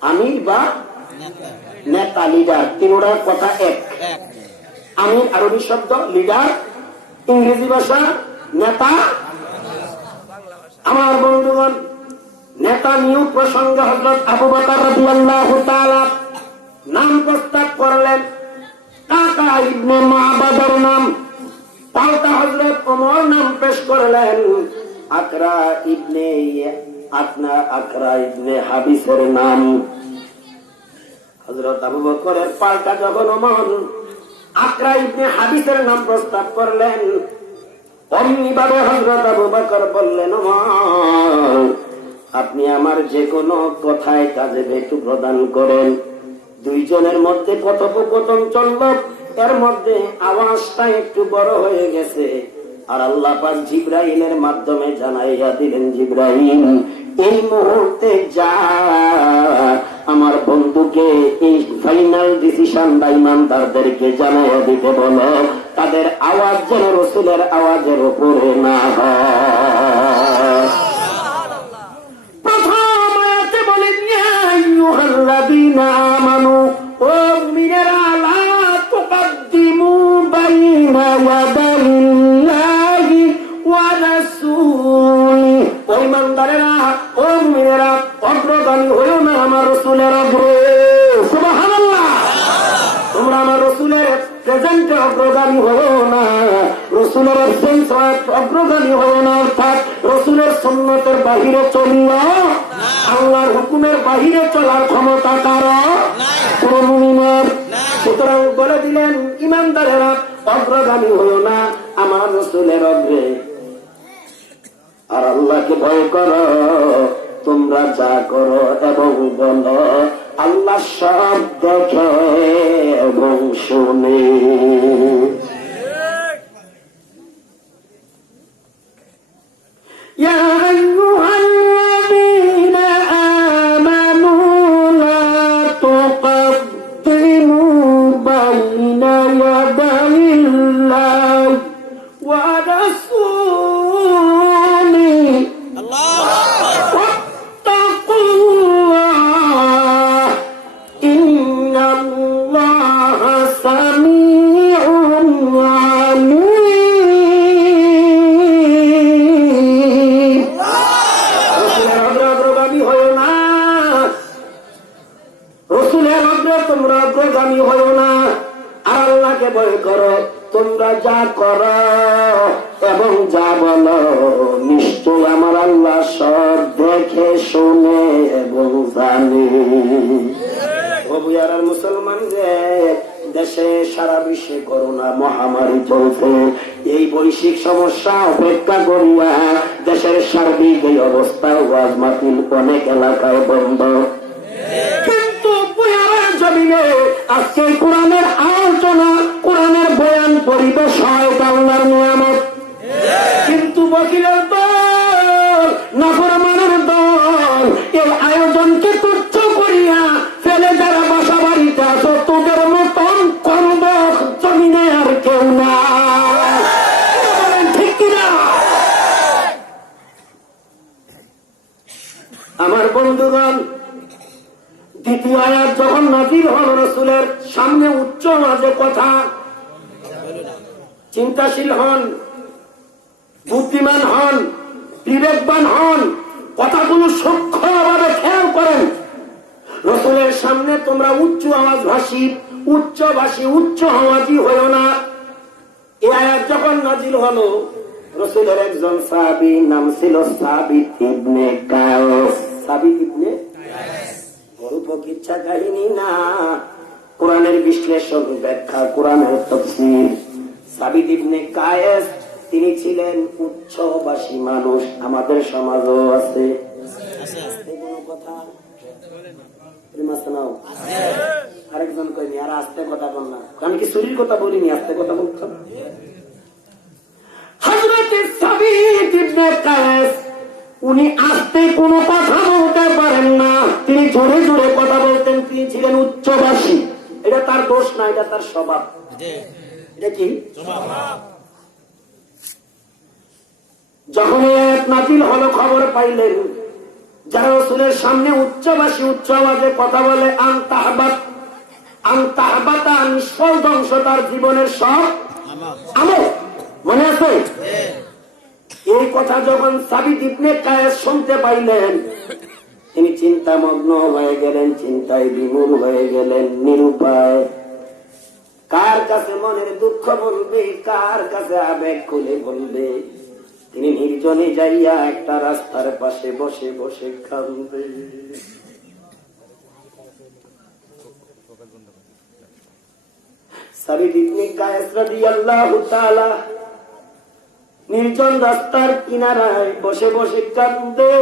আমির বা নেতা, লিডার, তিনোটার কথা এক। আমির আরবি শব্দ, লিডার ইংরেজি ভাষা, নেতা। আমার বন্ধুগণ, নেতা নিয়োগ প্রসঙ্গে হযরত আবু বকর রাদিয়াল্লাহু তাআলা নাম প্রস্তাব করলেন। কাকা ইবনে মাবাদের নাম, পাল্টা হযরত ওমর নাম পেশ করলেন। আকরা ইবনে হাবিসের নাম। হযরত আবু বকরের পাল্টা যখন ওমর, আকরা ইবনে হাবিসের নাম প্রস্তাব করলেন। অমনি ভাবে হযরত আবু বকর বললেন, ওমর, আপনি আমার যে কোনো কথায় কাজে একটু প্রদান করেন। দুইজনের মধ্যে কথোপকথন চলল, এর মধ্যে আওয়াজটা একটু বড় হয়ে গেছে। আর আল্লাহ পাক জিবরাইলের মাধ্যমে জানাইয়া দিলেন, জিবরাইল এই মুহূর্তে যা আমার বন্ধুকে এই ফাইনাল ডিসিশন বা ইমানদারদেরকে জানাইয়া দিতে বলো, তাদের আওয়াজ যেন রাসূলের আওয়াজের উপরে না হয়। প্রথম আয়াতে বলেন, ইয়া আইয়ুহাল্লাযীনা আমানু, ও মুমিনেরা, লা তুকদ্দিমু বাইনা ইয়াদাইল্লাহি ওয়া রাসূলি, ও ইমানদারেরা, ও মুমিনেরা, অগ্রগামী হইও না আমার রাসূলের অগ্রে। সুবহানাল্লাহ। তোমরা আমার রাসূলের প্রেজেন্টে অগ্রগামী হও না, রাসূলের অ্যাবসেন্সে অগ্রগামী হও না, অর্থাৎ রাসূলের সুন্নতের বাহিরে চলিও, আল্লাহর হুকুমের বাহিরে চলার ক্ষমতা কারো কোন মুমিনের। সুতরাং বলে দিলেন, ইমানদারেরা অগ্রগামী হও না আমার রাসূলের অগ্রে, আর আল্লাহকে ভয় করো। তোমরা যা করো এবং বলো আল্লাহ সব দেখে এবং শুনে। ইয়া আইয়ুহাল্লাযীনা আমানু লা তুকদ্দিমু বাইনা ইয়াদাইল্লাহি ওয়া রাসূলি, তোমরা অগ্রগামী হও না, আর আল্লাহকে ভয় করো। তোমরা যা করো এবং যা বলো নিশ্চয় আমার আল্লাহ সব দেখে শুনে এবং জানে। আর মুসলমান যে দেশে সারা বিশ্বে করোনা মহামারী চলছে, এই বৈশ্বিক সমস্যা অপেক্ষা করিয়া দেশের সার্বিক এই অবস্থা ওয়াজ মাহফিল অনেক এলাকায় বন্ধ। কিন্তু জমিনে আজকে কোরআনের আলোচনা, কোরআনের বয়ান পরিবেশ হয় আল্লাহর নিয়ামত। কিন্তু বকিলের দল, নাফরমানের দল এই আয়োজনকে তুচ্ছ করিয়া ফেলে যারা বাসা বাড়িতে আছো, তোদের মতন কন্দ জমিনে আর কেউ না। ঠিক কিনা আমার বন্ধুগণ? দ্বিতীয় আয়াত যখন নাযিল হল, রাসূলের সামনে উচ্চ আওয়াজে কথা, চিন্তাশীল হন, বুদ্ধিমান হন, বিবেকবান হন, কথাগুলো সূক্ষ্মভাবে খেয়াল করেন। রাসূলের সামনে তোমরা উচ্চ আওয়াজ ভাষী, উচ্চ আওয়াজী হইও না। এই আয়াত যখন নাযিল হলো, রাসূলের একজন সাহাবী নাম ছিল সাবিত ইবনে কায়েস। সাবিত ইবনে কিচ্ছা কাহিনী না, কোরআনের বিশ্লেষণ, ব্যাখ্যা, কোরআনের তাফসীর। সাবিত ইবনে কায়েস তিনি ছিলেন উচ্চভাষী মানুষ, আমাদের সমাজও আছে। আরেকজন কইনি, আর আস্তে কথা বল না, আমি কি চুরির কথা বলিনি, আস্তে কথা বলতাম। হযরত সাবিত ইবনে কায়েস উনি আস্তে কোনো কথা বলতে পারেন না, তিনি জোরে জোরে কথা বলতেন। তিনি ছিলেন উচ্চভাষী। এটা তার দোষ না, এটা তার স্বভাব। এটা কি যখন নাযিল হলো, খবর পাইলেন যারা রাসূলের সামনে উচ্চভাষী, উচ্চ আওয়াজে কথা বলে, আনতাহবাতা নিষ্ফল ধ্বংস তার জীবনের সব আমল। মনে আছে? এই কথা যখন সাবিত ইবনে কায়েস শুনতে পাইলেন, তিনি চিন্তামগ্ন হয়ে গেলেন, চিন্তায় বিমূঢ় হয়ে গেলেন, নিরুপায়। কার কাছে মনের দুঃখ বলবে, কার কাছে আবেগ খুলে বলবে? তিনি নির্জনে যাইয়া একটা রাস্তার পাশে বসে বসে কাঁদবে। সাবিত ইবনে কায়েস রাদিয়াল্লাহু তাআলা নির্জন রাস্তার কিনারায় বসে বসে কাঁদে।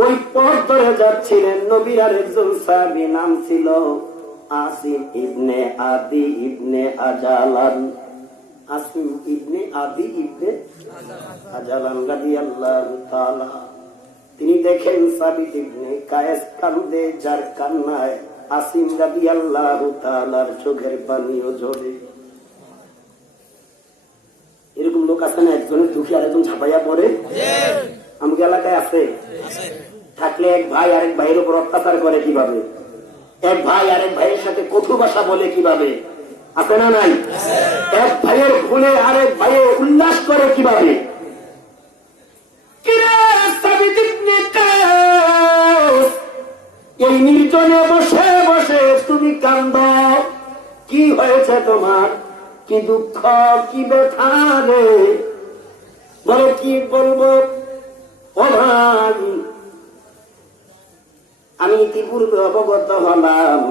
ওই পথ ধরে যাচ্ছিলেন নবীর আরেকজন সাহাবী, নাম ছিল আসিম ইবনে আদি ইবনে আজালান। আসিম ইবনে আদি ইবনে আজালান রাদিয়াল্লাহু তাআলা। তিনি দেখেন সাবিত ইবনে কায়েস কাঁদে, যার কান্নায় আসিম রাদিয়াল্লাহু তাআলার চোখের পানিও ঝরে। এরকম লোক আছে না, একজনের দুঃখী আরেকজন ঝাঁপাইয়া পড়ে? আমাকে এলাকায় আছে। থাকলে এক ভাই আরেক ভাইয়ের উপর অত্যাচার করে কিভাবে, এক ভাই আরেক ভাইয়ের সাথে কঠোর ভাষা বলে কিভাবে, আছে না নাই? এক ভাইয়ের ভুলে আরেক ভাইয়ের উল্লাস করে কিভাবে। এই নির্জনে বসে বসে তুমি কান্দ, কি হয়েছে তোমার, কি দুঃখ, কি ব্যথা রে, বলো কি বলবো। ও ভাই, আমি ইতিপূর্বে অবগত হলাম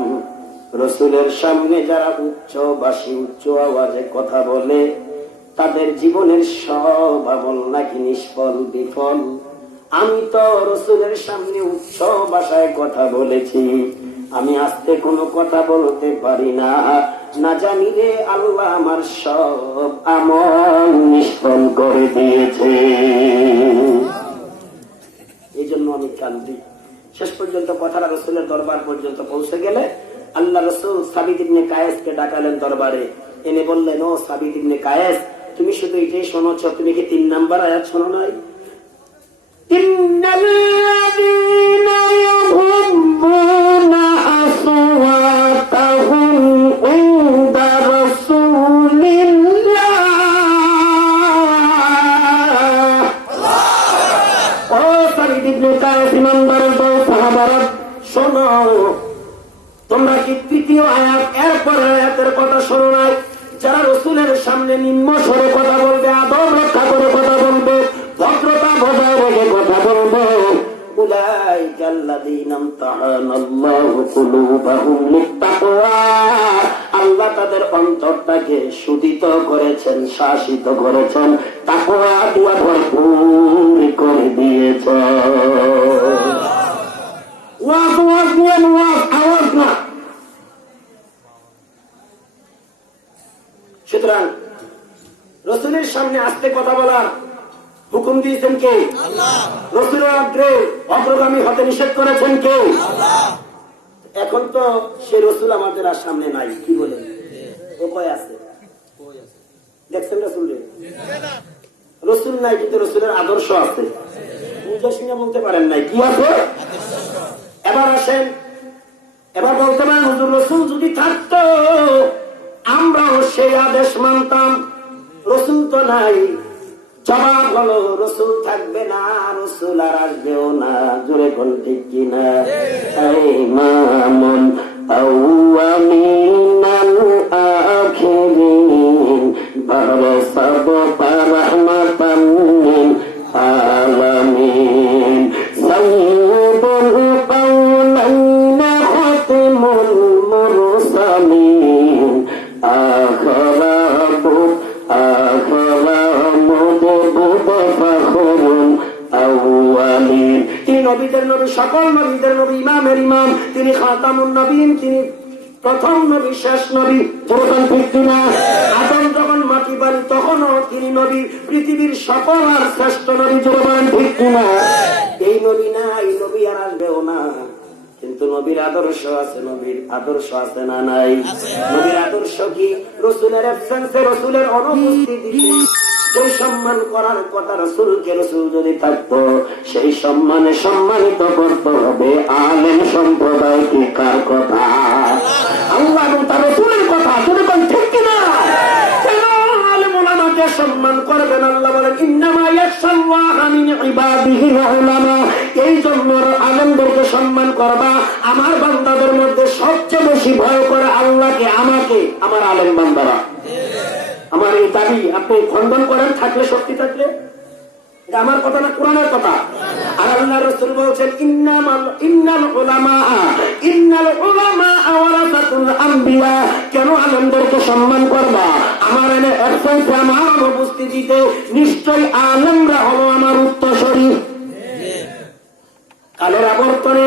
রসুলের সামনে যারা উচ্চবাসী উচ্চ আওয়াজে কথা বলে তাদের জীবনের সব আমল নাকি নিষ্ফল বিফল। আমি তো রসুলের সামনে উচ্চ ভাষায় কথা বলেছি, আমি আস্তে কোনো কথা বলতে পারি না, না জানি রে আল্লাহ আমার সব আমল নিষ্ফল করে দিয়েছে। এই জন্য আমি কান্দি। শেষ পর্যন্ত কথাটা রসুলের দরবার পর্যন্ত পৌঁছে গেলে আল্লাহ রসুল সাবিত ইবনে কায়েসকে ডাকালেন দরবারে, এনে বললেন, ও সাবিত ইবনে কায়েস, তুমি শুধু এটাই শোনোছ, তুমি কি 3 নাম্বার আয়াত শোনো নাই? ইন্নাল্লাযীনা ইয়াগহুদ্দুনা আসওয়াতাহুম ইনদা রাসূলিল্লাহ। ও সাবিত ইবনে কায়েস, ইমানদারের দল, সাহাবারা, শোনো, তোমরা কি 3য় আয়াত এরপর আয়াতের কথা শোনো নাই? যারা রসুলের সামনে নিম্ন স্বরে কথা বলবে, আদব রক্ষা করে কথা বলবে, ভদ্রতা বজায় রেখে কথা বলবে, উলাইকা আল্লাযীনা ইমতাহানাল্লাহু কুলুবাহুম লিত্তাকওয়া, আল্লাহ তাদের অন্তরটাকে শুদ্ধিত করেছেন, শাসিত করেছেন, তাকওয়া দিয়ে ভরপুর করে দিয়েছেন। সুতরাং রসুলের সামনে আস্তে কথা বলার হুকুম দিয়েছেন কে? রসুলের অগ্রগামী হতে নিষেধ করেছেন কে? এখন তো সে রসুল আমাদের আর সামনে নাই, কি বলেন? ও কয় আছে, দেখছেন রসুল? রসুল নাই, কিন্তু রসুলের আদর্শ আছে। বুঝে শুনে বলতে পারেন নাই, কি আছে? এবার আসেন, এবার বলতে পারেন, হুজুর রসুল যদি থাকতো আমরাও সেই আদেশ মানতাম, রসুল তো নাই। জবাব হলো, রসুল থাকবে না, রসুল আর আসবেও না। জোরে কোন ঠিক কিনা? ইমামুন আউয়ামিনাল আখিরিন বারসাব রাহমাতান লিল আলামিন সাইয়্যিদুল কাওনাইন খাতিমুল মুরসালিন আখরাবু তিনি নবীদের নবী, সকল নবীদের নবী, ইমামের ইমাম, তিনি খাতামুন নবীন, তিনি প্রথম নবী, শেষ নবী। আদম যখন মাটি বাড়ি তখনও তিনি নবী, পৃথিবীর সকল আর শ্রেষ্ঠ নবী। জোরবান ঠিক কিনা? এই নবী না, এই নবী আর আসবেও না, কিন্তু নবীর আদর্শ আছে। নবীর আদর্শ আছে না নাই? নবীর আদর্শ কি? রসুলের অ্যাবসেন্সে, রসুলের অনুপস্থিতিতে যে সম্মান করার কথা রসুলকে, রসুল যদি থাকতো সেই সম্মানে সম্মানিত করতে হবে আলেম সম্প্রদায়। কি কার কথা? আল্লাহ এবং তার রসুলের কথা। তুমি কোন ঠিক কিনা? কেন আলেম ওলামাকে সম্মান করবেন? আল্লাহ বলেন, ইন্নামা ইয়াখশাল্লাহা মিন ইবাদিহিল উলামা। এই জন্য আলেমদেরকে সম্মান করবা। আমার বান্দাদের মধ্যে সবচেয়ে বেশি ভয় করে আল্লাহকে, আমাকে, আমার আলেম বান্দারা। আমার এই দাবি আপনি খণ্ডন করেন, থাকলে শক্তি থাকলে, এটা আমার কথা না, কোরআনের কথা। আর আল্লাহ রাসূল বলছেন, ইন্নাল উলামা কেন আলেমদেরকে সম্মান করবা? আমার এনে অ্যাবসেন্সে, আমার অনুপস্থিতিতে নিশ্চয়ই আলেমরা হলো আমার উত্তরসূরি। কালের আবর্তনে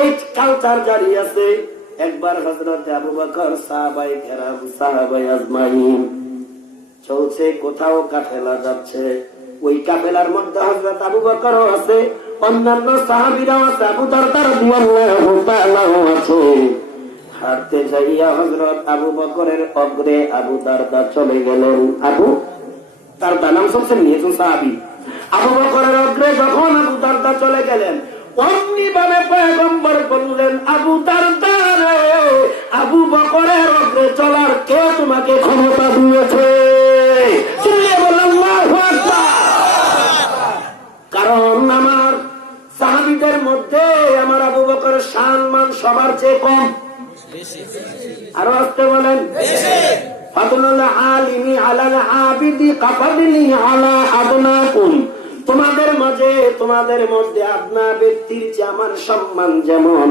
এই কালচার জারি আছে। একবার হযরত আবু বকর সাহাবায়ে কেরাম সাহাবায়ে আজমাইন চলছে, কোথাও কাফেলা যাচ্ছে, ওই কাফেলার মধ্যে হযরত আবু বকরও আছে, অন্যান্য সাহাবীরাও আছে, আবু দারদা রাদিয়াল্লাহু তাআলা আছে। হাঁটতে যাইয়া হযরত আবু বকরের অগ্রে আবু দারদা চলে গেলেন। আবু দারদা নাম শুনছেন নিয়েছেন সাহাবী। আবু বকরের অগ্রে যখন আবু দারদা চলে গেলেন, অমনি ভাবে পয়গম্বর বললেন, আবু দারদা রে, আবু বকরের অগ্রে চলার কে তোমাকে ক্ষমতা দিয়েছে? চিল্লিয়ে বললেন আল্লাহু আকবার। কারণ আমার সাহাবীদের মধ্যে আমার আবু বকরের সম্মান সবার চেয়ে কম। আরো আসতে বলেন, ফাদলুল আলিমি আলাল আবিদি কাফাদলি আলা আদনাকুম। তোমাদের মধ্যে আদনা ব্যক্তির যে আমার সম্মান যেমন,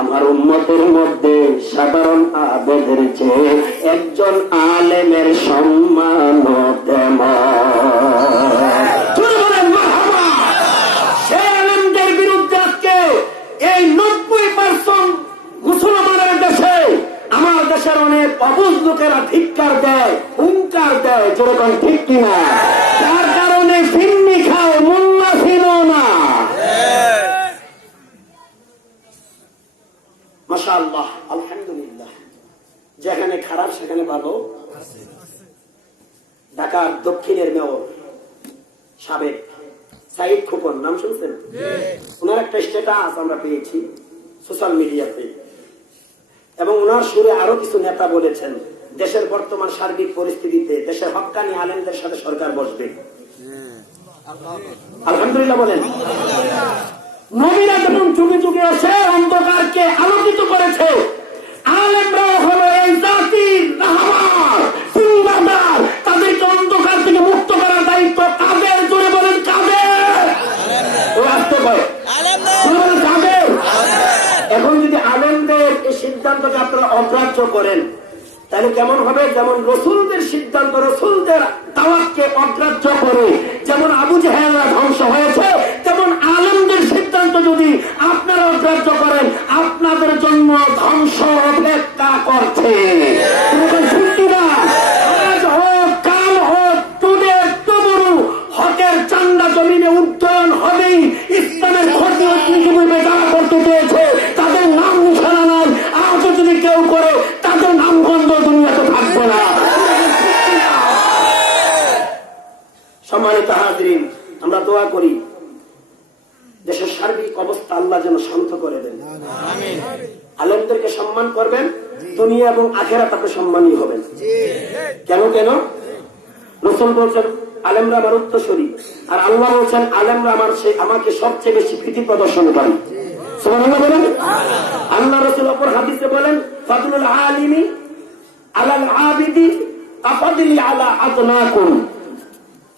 আমার উম্মতের মধ্যে সাধারণ আবেদের চেয়ে একজন আলেমের সম্মান তেমন। সেই আলেমদের বিরুদ্ধে আজকে এই 90% মুসলমানের দেশে, আমার দেশের অনেক অবুঝ লোকেরা ধিক্কার দেয়, হুঙ্কার দেয়, যেরকম ঠিক কিনা? তার কারণে ফিন্নি খাও, মোল্লা ছিল না। মাশাআল্লাহ, আলহামদুলিল্লাহ। যেখানে খারাপ সেখানে ভালো। ঢাকার দক্ষিণের মেয়র সাবেক সাইদ খোকন, নাম শুনছেন? ওনার একটা স্ট্যাটাস আমরা পেয়েছি সোশ্যাল মিডিয়াতে, এবং ওনার সুরে আরো কিছু নেতা বলেছেন, দেশের বর্তমান সার্বিক পরিস্থিতিতে দেশের হক্কানি আলেমদের সাথে সরকার বসবে। আলহামদুলিল্লাহ বলেন। নবীরা যখন যুগে যুগে এসে অন্ধকারকে আলোকিত করেছে, আলেমরাও হলো এই জাতির রাহবার, সিংহদার। তাদেরকে অন্ধকার থেকে মুক্ত করার দায়িত্ব কাদের? জোরে বলেন কাদের? আসতে পারে কাদের? এখন যদি আলেমদের এই সিদ্ধান্তকে আপনারা অগ্রাহ্য করেন, তাহলে কেমন হবে? যেমন রসুলদের সিদ্ধান্ত, রসুলদের দাওয়াতকে অগ্রাহ্য করে যেমন আবু জাহেলরা ধ্বংস হয়েছে, তেমন আলেমদের সিদ্ধান্ত যদি আপনারা অগ্রাহ্য করেন, আপনাদের জন্য ধ্বংস অপেক্ষা করছে। আজ হোক কাল হোক, তোদের একটু বড় হকের চান্দা জমিনে উদ্যয়ন হবেই। ইসলামের ক্ষতি যারা করতে চেয়েছে তাদের নাম নিশানা নাই, আজও যদি কেউ করে তাদের নাম গন্ধ দুনিয়াতে থাকবে না। সম্মানিত হাজরিন, আমরা দোয়া করি দেশের সার্বিক অবস্থা আল্লাহ যেন শান্ত করে দেন। আলেমদেরকে সম্মান করবেন, দুনিয়া এবং আখেরাত আপনি সম্মানী হবেন। কেন কেন? রাসূল বলেছেন আলেমরা আমার উত্তরসূরি, আর আল্লাহ বলছেন আলেমরা আমাকে সবচেয়ে বেশি ভীতি প্রদর্শন করে। সুবহানাল্লাহ বলেন। আল্লাহ রাসূল অপর হাদিসে বলেন, ফাদলুল আলিমি আলাল আবিদি কাফাদলি আলা আদনাকুম।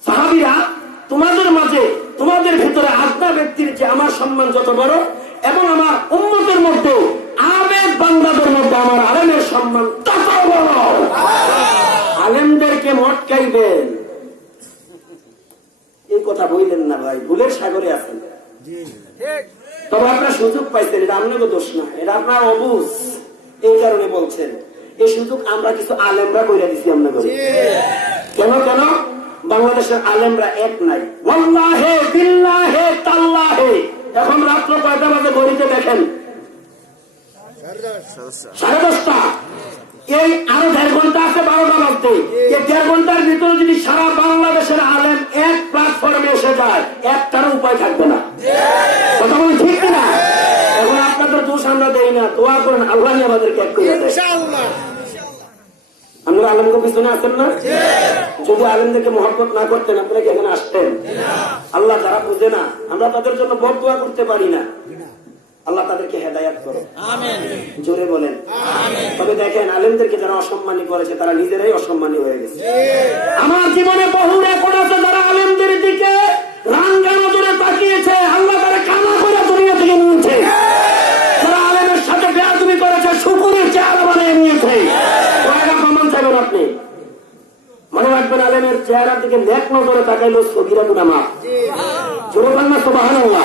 সাহাবীরা, তোমাদের মাঝে, তোমাদের ভিতরে আদনা ব্যক্তির যে আমার সম্মান যত বড়, এবং আমার উম্মতের মধ্যে আবেদ বান্দাদের মধ্যে আমার আলেমের সম্মান তত বড়। আলেমদেরকে মটকাইবেন, এই কথা বললেন না ভাই, ভুলের সাগরে আছেন। তবে আপনার সুযোগ পাইছেন, এটা আপনাকে দোষ না, এটা আপনার অবুঝ, এই কারণে বলছেন। এই সুযোগ আমরা কিছু আলেমরা কইরা দিছি আপনাকে। কেন কেন? বাংলাদেশের আলেমরা এক নাই। ওয়াল্লাহে বিল্লাহে তাল্লাহে। এখন রাত্র কয়টা বাজে ঘড়িতে দেখেন? 10:30। এই আরো 1.5 ঘন্টা আছে 12টা বাজতে। এই 1.5 ঘন্টার ভিতরে যদি সারা বাংলাদেশের আলেম এক প্ল্যাটফর্মে এসে যায়, একটারও উপায় থাকবে না। কথা বলেন ঠিক কিনা? এখন আপনাদের দোষ আমরা দেই না, দোয়া করেন আল্লাহ আমাদেরকে এক করে দেয়। আপনারা আলেমকে পিছনে আসেন না? যদি আলেমদেরকে মহব্বত না করতেন আপনারা কি এখানে আসতেন? আল্লাহ যারা বুঝে না, আমরা তাদের জন্য বদদোয়া করতে পারি না। আল্লাহ তাদেরকে হেদায়াত করো, জোরে বলেন। তবে দেখেন, আলেমদেরকে যারা অসম্মানী করেছে তারা নিজেরাই অসম্মানী হয়ে গেছে। আমার জীবনে বহু রেকর্ড আছে, যারা আলেমদের দিকে রাঙ্গা নজরে তাকিয়েছে, আল্লাহ তারা কানা করে দুনিয়া থেকে নিয়েছে। যারা আলেমের সাথে বেয়াদবি করেছে, শুকুর দিকে নেক নজরে তাকাইলো সগীরা গুনাহ মাফ। জোরে বলেন না সুবহানাল্লাহ।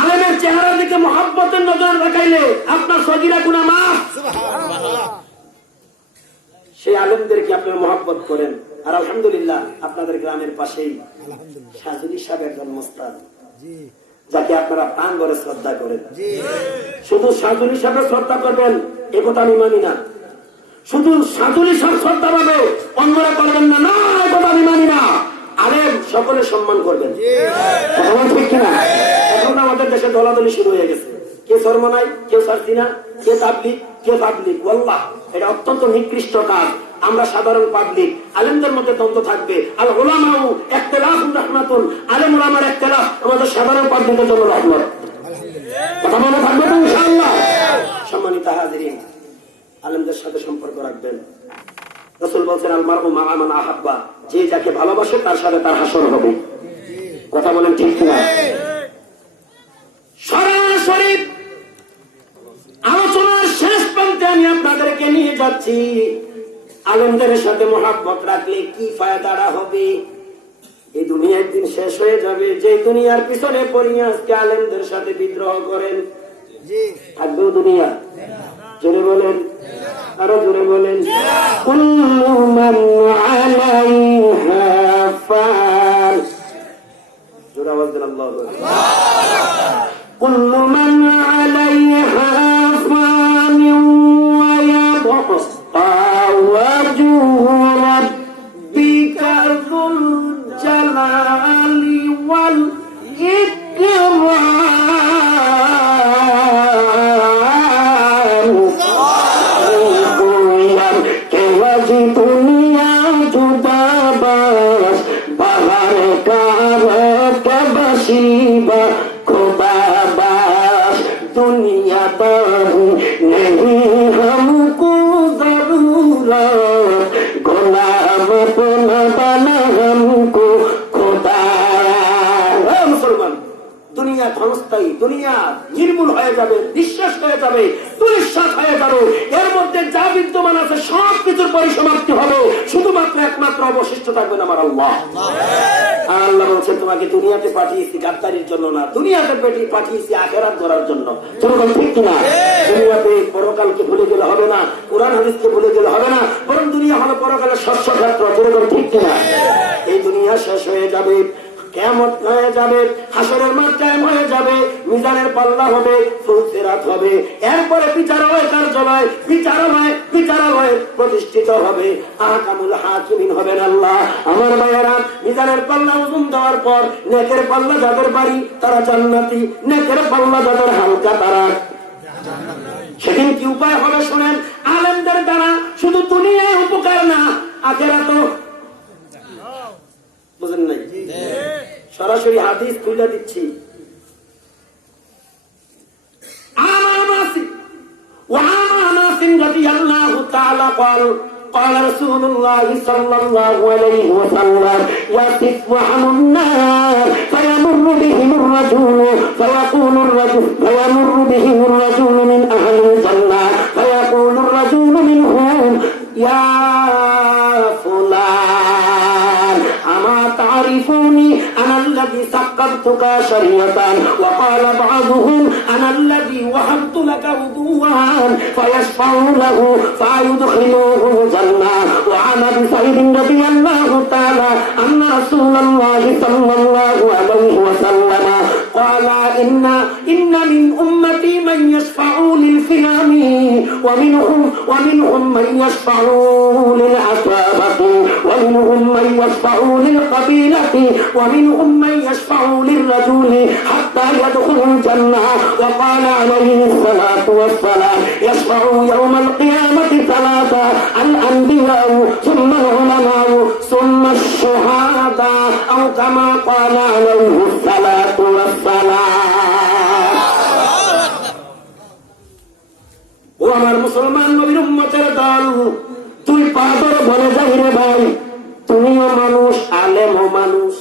আলেমের চেহারার দিকে মুহাব্বতের নজরে তাকাইলে আপনার সগীরা গুনাহ মাফ। সেই আলেমদেরকে আপনারা মুহাব্বত করেন। আর আলহামদুলিল্লাহ আপনাদের গ্রামের পাশেই সাজুলি সাহেব একজন মোস্তাদ, যাকে আপনারা প্রাণ ভরে শ্রদ্ধা করেন। শুধু সাজুলি সাহেবের শ্রদ্ধা করবেন এ কথা আমি মানি না। শুধু সাজুলি সাহেব শ্রদ্ধা পাবে অন্যরা করবেন না, না এ কথা আমি মানি না। আলেম সকলে সম্মান করবেন, ঠিক কিনা? এখন আমাদের দেশে দলাদলি শুরু হয়ে গেছে, কে সরমনাই, কেউ সার্সিনা, কে তাবলিগ, কে পাবলিক। ওয়াল্লাহ এটা অত্যন্ত নিকৃষ্ট কাজ। আমরা সাধারণ পাবলিক, আলেমদের মধ্যে দ্বন্দ্ব থাকবে। আল উলামাউ ইখতিলাফুন রাহমাতুন, আলেম উলামার ইখতিলাফ আমাদের সাধারণ পাবলিকের জন্য রহমত। কথা মনে থাকবে তো ইনশাআল্লাহ। সম্মানিত হাজিরিন, আলেমদের সাথে সম্পর্ক রাখবেন। রাসূল বলেছেন আল মারউ মা'a মান আহাব্বা, যে যাকে ভালোবাসে তার সাথে তার হাসর হবে। কথা বলেন ঠিক কিনা? সরাসরি আলোচনার শেষ প্রান্তে আমি আপনাদেরকে নিয়ে যাচ্ছি। আলেমদের সাথে মহাব্বত রাখলে কি ফায়দাটা হবে? এই দুনিয়া একদিন শেষ হয়ে যাবে। যে দুনিয়ার পিছনে পড়িয়ে আজকে আলেমদের সাথে বিদ্রোহ করেন, থাকবেও দুনিয়া? জোরে বলেন, আরো জোরে বলেন। কুল্লু মান আলাইহা ফান, জোরে আওয়াজ দেন আল্লাহু আকবার। কুল্লু মান আলাইহা ফান ওয়া ইয়াবকা ওয়াজহু রাব্বিকা যুল জালালি ওয়াল ইকরাম। দুনিয়া জুদাবাস বাহার কারত বসিবা খুদাবাস, দুনিয়া বাহু नहीं हमको जरूरत, गुलाम अपना बना हमको खुदा। मुसलमान, দুনিয়া ক্ষণস্থায়ী, দুনিয়া নির্মূল হয়ে যাবে, নিঃশ্বাস হয়ে যাবে, দুঃশ্বাস হয়ে যাবে। এর মধ্যে যা বিদ্যমান আছে সব কিছুর পরিসমাপ্তি হবে, শুধুমাত্র একমাত্র অবশিষ্ট থাকবেন আমার আল্লাহ। আল্লাহ বলছেন তোমাকে দুনিয়াতে পাঠিয়েছি গাদ্দারির জন্য না, দুনিয়াতে পাঠিয়েছি আখিরাত গড়ার জন্য। যেরকম ঠিক কিনা? দুনিয়াতে পরকালকে ভুলে গেলে হবে না, কোরআন হাদিসকে ভুলে গেলে হবে না, বরং দুনিয়া হলো পরকালের শস্য ক্ষেত্র। যেরকম ঠিক কিনা? এই দুনিয়া শেষ হয়ে যাবে, কিয়ামত হয়ে যাবে, হাসরের মাঠ কায়েম হয়ে যাবে, মিজানের পাল্লা হবে, ফুলসিরাত হবে, এরপরে বিচারালয় কার্যালয়, বিচারালয় প্রতিষ্ঠিত হবে, আহকামুল হাকিমিন হবেন আল্লাহ। আমার ভাইয়েরা, মিজানের পাল্লা ওজন দেওয়ার পর নেকের পাল্লা যাদের বাড়ি তারা জান্নাতি, নেকের পাল্লা যাদের হালকা তারা। সেদিন কি উপায় হবে শুনেন, আলেমদের দ্বারা শুধু দুনিয়ায় উপকার না, আখিরাতেও। বুঝেন নাই? সরাসরি হাদিস তুলে দিচ্ছি। قال رسول الله صلى الله عليه وسلم يصف عن النار فيمر بهم الرجل من أهل الجنة فيقول الرجل منهم يا فلان أما تعرفوني أنا الذي سقطتك شرية؟ وقال بعضهم أنا الذي وهبت لك وضوءا، فيشفع له فيدخله الجنة. وعن أبي سعيد رضي الله تعالى أن رسول الله صلى الله عليه وسلم قال إن من أمتي من يشفع للفلام ومنهم من يشفع للعصابة ومنهم من يشفع للقبيلة ومنهم من يشفع للرجل حتى يدخل الجنة. وقال عليه الصلاة والسلام يشفع يوم القيامة ثلاثة: الأنبياء ثم العلماء ثم الشهداء، أو كما قال عليه الصلاة والسلام. ও আমার মুসলমান নবীর উম্মতের দল, তুই পা ধরে বলে যাই রে ভাই, তুমিও মানুষ, আলেমও মানুষ।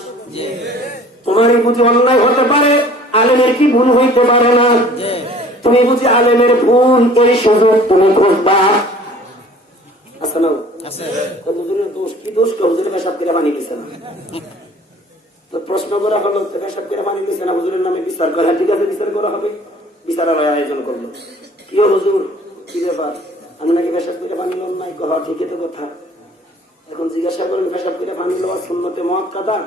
তোমারই বুঝি অন্যায় হতে পারে, আলেমের কি ভুল হইতে পারে না? তুমি বুঝি আলেমের ভুল এই সুযোগ তুমি খুঁজবা? আছে না? হুজুরের দোষ কি দোষ? হুজুরের পেশাব করে পানি দিচ্ছে না। তো প্রশ্ন করা হলো, পেশাব করে পানি দিচ্ছে না, হুজুরের নামে বিচার করা। ঠিক আছে, বিচার করা হবে। বিচারালয় আয়োজন করলো। কি হুজুর, কি ব্যাপার? আমি নাকি পেশাব করে পানি লন নাই? কহ ঠিকই তো কথা। এখন জিজ্ঞাসা করেন, পেশাব করে পানি লওয়া সুন্নতে মুআক্কাদা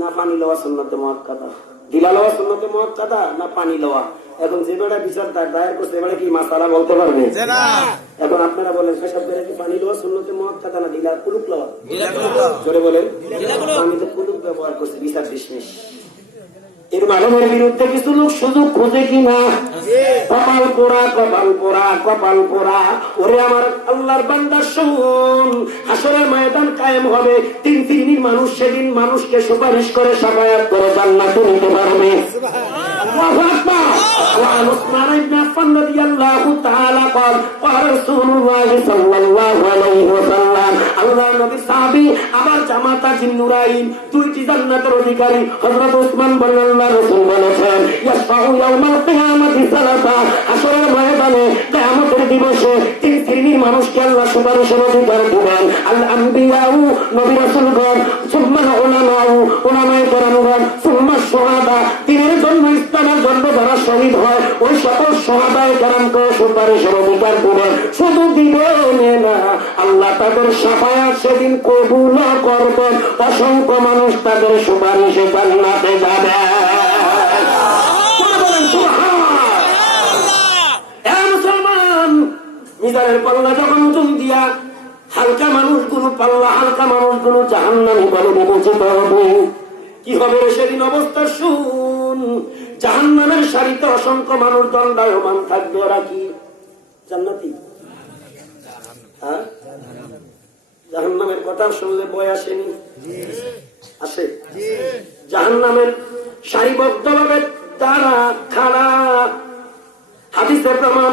না পানি লওয়া সুন্নতে মুআক্কাদা? গিলা লওয়া সুন্নতে মুআক্কাদা না পানি লওয়া? এখন যে বেড়া বিচার দায়ের করছে, এবারে কি মাসালা বলতে পারবে? এখন আপনারা বলেন, পেশাব করে কি পানি লওয়া সুন্নতে মুআক্কাদা না গিলা কুলুক লওয়া? জোরে বলেন। আমি তো কুলুক ব্যবহার করছি, বিচার ডিসমিস। এর মানবের বিরুদ্ধে কিছু লোক সুযোগ খোঁজে কিনা? কপাল পোড়া, কপাল পোড়া, কপাল পোড়া। ওরে আমার আল্লাহর বান্দা শুন, হাসরের ময়দান কায়েম হবে। তিন শ্রেণীর মানুষ সেদিন মানুষকে সুপারিশ করে সাফায়াত করে জান্নাতে নিতে পারবে। আল্লাহু আকবার। وعن عثمان بن عفان رضي الله تعالى قال قال رسول الله صلى الله عليه وسلم আল্লাহর নবীর সাহাবী আমার জামাতা জিন্নুরাইন, দুইটি জান্নাতের অধিকারী হযরত ওসমান বলেন, আল্লাহর রাসূল বলেছেন, ইয়াশফাউ ইয়াউমাল কিয়ামাতি সালাসা, হাসরের ময়দানে কিয়ামতের দিবসে তিন শ্রেণীর মানুষকে আল্লাহ সুপারিশের অধিকার দিবেন। আল আম্বিয়াউ, নবী রাসূলগণ, সুম্মা উলামাউ, উলামায়ে কেরামগণ, সুম্মা শুহাদা, দিনের জন্য ইসলামের জন্য যারা শহীদ হয় ওই সকল শুহাদায়ে কেরামকে সুপারিশের অধিকার দিবেন। শুধু দিবেন না, আল্লাহ তাদের শাফায়াত সেদিন কবুল করবেন। অসংখ্য মানুষ তাদের সুপারিশে জান্নাতে যাবে। মুসলমান, মিজানের পাল্লা যখন ওজন দিয়া হালকা মানুষগুলো পাল্লা, হালকা মানুষগুলো জাহান্নামী বলে বিবেচিত হবে। কি হবে সেদিন অবস্থা শুন। জাহান্নামের সারিতে অসংখ্য মানুষ দণ্ডায়মান থাকবে। ওরা কি জান্নাতি? হ্যাঁ, জাহান্নামের কথা শুনলে ভয় আসেনি? আসে। জাহান্নামের সারিবদ্ধভাবে তারা খাড়া। হাদিসের প্রমাণ,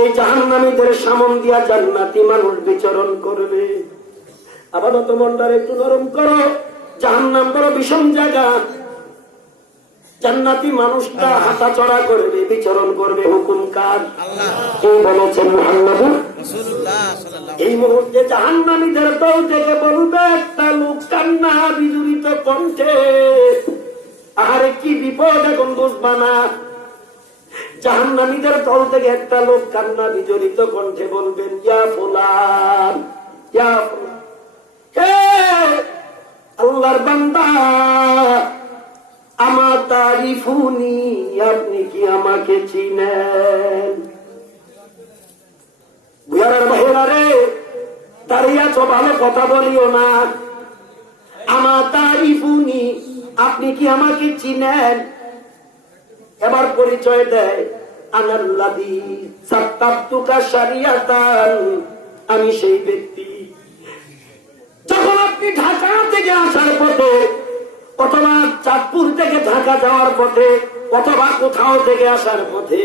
এই জাহান্নামীদের সামন দিয়া জান্নাতি মানুষ বিচরণ করবে। আপাতত মনটা একটু নরম করো। জাহান্নাম বড় বিষম জায়গা। জান্নাতি মানুষটা হাঁটা চড়া করবে, বিচরণ করবে। হুকুম কার? কে বলেছেন? মুহাম্মদ রাসূলুল্লাহ সাল্লাল্লাহু আলাইহি। এই মুহূর্তে জাহান্নামীদের দল থেকে বলবে একটা লোক কান্না বিজড়িত কণ্ঠে, আহারে কি বিপদ, এখন বুঝবা না। জাহান্নামীদের দল থেকে একটা লোক কান্না বিজড়িত কণ্ঠে বলবেন, ইয়া ফুলান, ইয়া ফুলান, হে আল্লাহর বান্দা, আমা তারিফুনি, আপনি কি আমাকে চিনেন? বুয়ারের বাহিরা রে, দাঁড়িয়ে আছো, ভালো কথা বলিও না। আমা তারিফুনি, আপনি কি আমাকে চিনেন? এবার পরিচয় দেয়, আনাল্লাযী সাত্তাবতুকা শারিয়াতান, আমি সেই ব্যক্তি। যখন আপনি ঢাকা থেকে আসার পথে, অথবা চাঁদপুর থেকে ঢাকা যাওয়ার পথে, অথবা কোথাও থেকে আসার পথে,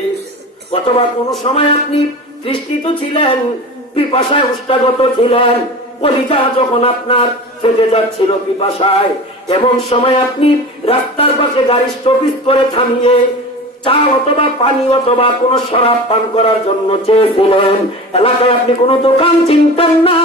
অথবা কোন সময় আপনি তৃষ্ণিত ছিলেন, পিপাসায় উষ্টাগত ছিলেন, কলিজা যখন আপনার ফেটে যাচ্ছিল পিপাসায়, এমন সময় আপনি রাস্তার পাশে গাড়ি স্টপিস করে থামিয়ে চা অথবা পানি অথবা কোন শরাব পান করার জন্য চেয়েছিলেন। এলাকায় আপনি কোন দোকান চিনতেন না।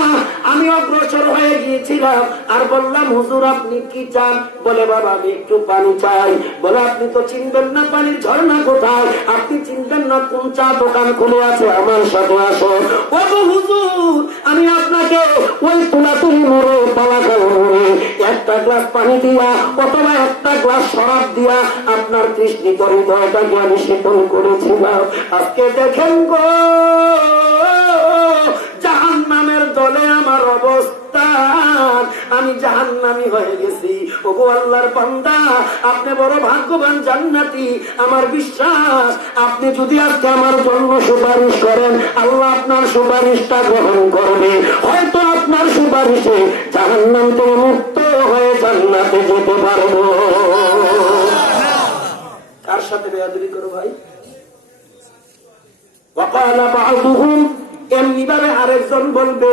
আমি অগ্রসর হয়ে গিয়েছিলাম আর বললাম, হুজুর আপনি কি চান? বলে, বাবা আমি একটু পানি চাই। বলে, আপনি তো চিনবেন না পানির ঝর্ণা কোথায়, আপনি চিনবেন না কোন চা দোকান খুলে আছে, আমার সাথে আসো। ও হুজুর, আমি আপনাকে ওই তুলাতুলি মোড়ে, পালাকাল মোড়ে একটা গ্লাস পানি দিয়া অথবা একটা গ্লাস শরাব দিয়া আপনার তৃষ্ণিত হৃদয়টা আমি শীতল করেছিলাম। আজকে দেখেন গো, জাহান্নামের দলে আমার অবস্থান, আমি জাহান্নামী হয়ে গেছি। ওগো আল্লাহর বান্দা, আপনি বড় ভাগ্যবান জান্নাতি। আমার বিশ্বাস, আপনি যদি আজকে আমার জন্য সুপারিশ করেন, আল্লাহ আপনার সুপারিশটা গ্রহণ করবে। হয়তো আপনার সুপারিশে জাহান্নাম থেকে মুক্ত হয়ে জান্নাতে যেতে পারবো। কার সাথে বেয়াদবি করো ভাই? এমনি ভাবে আরেকজন বলবে,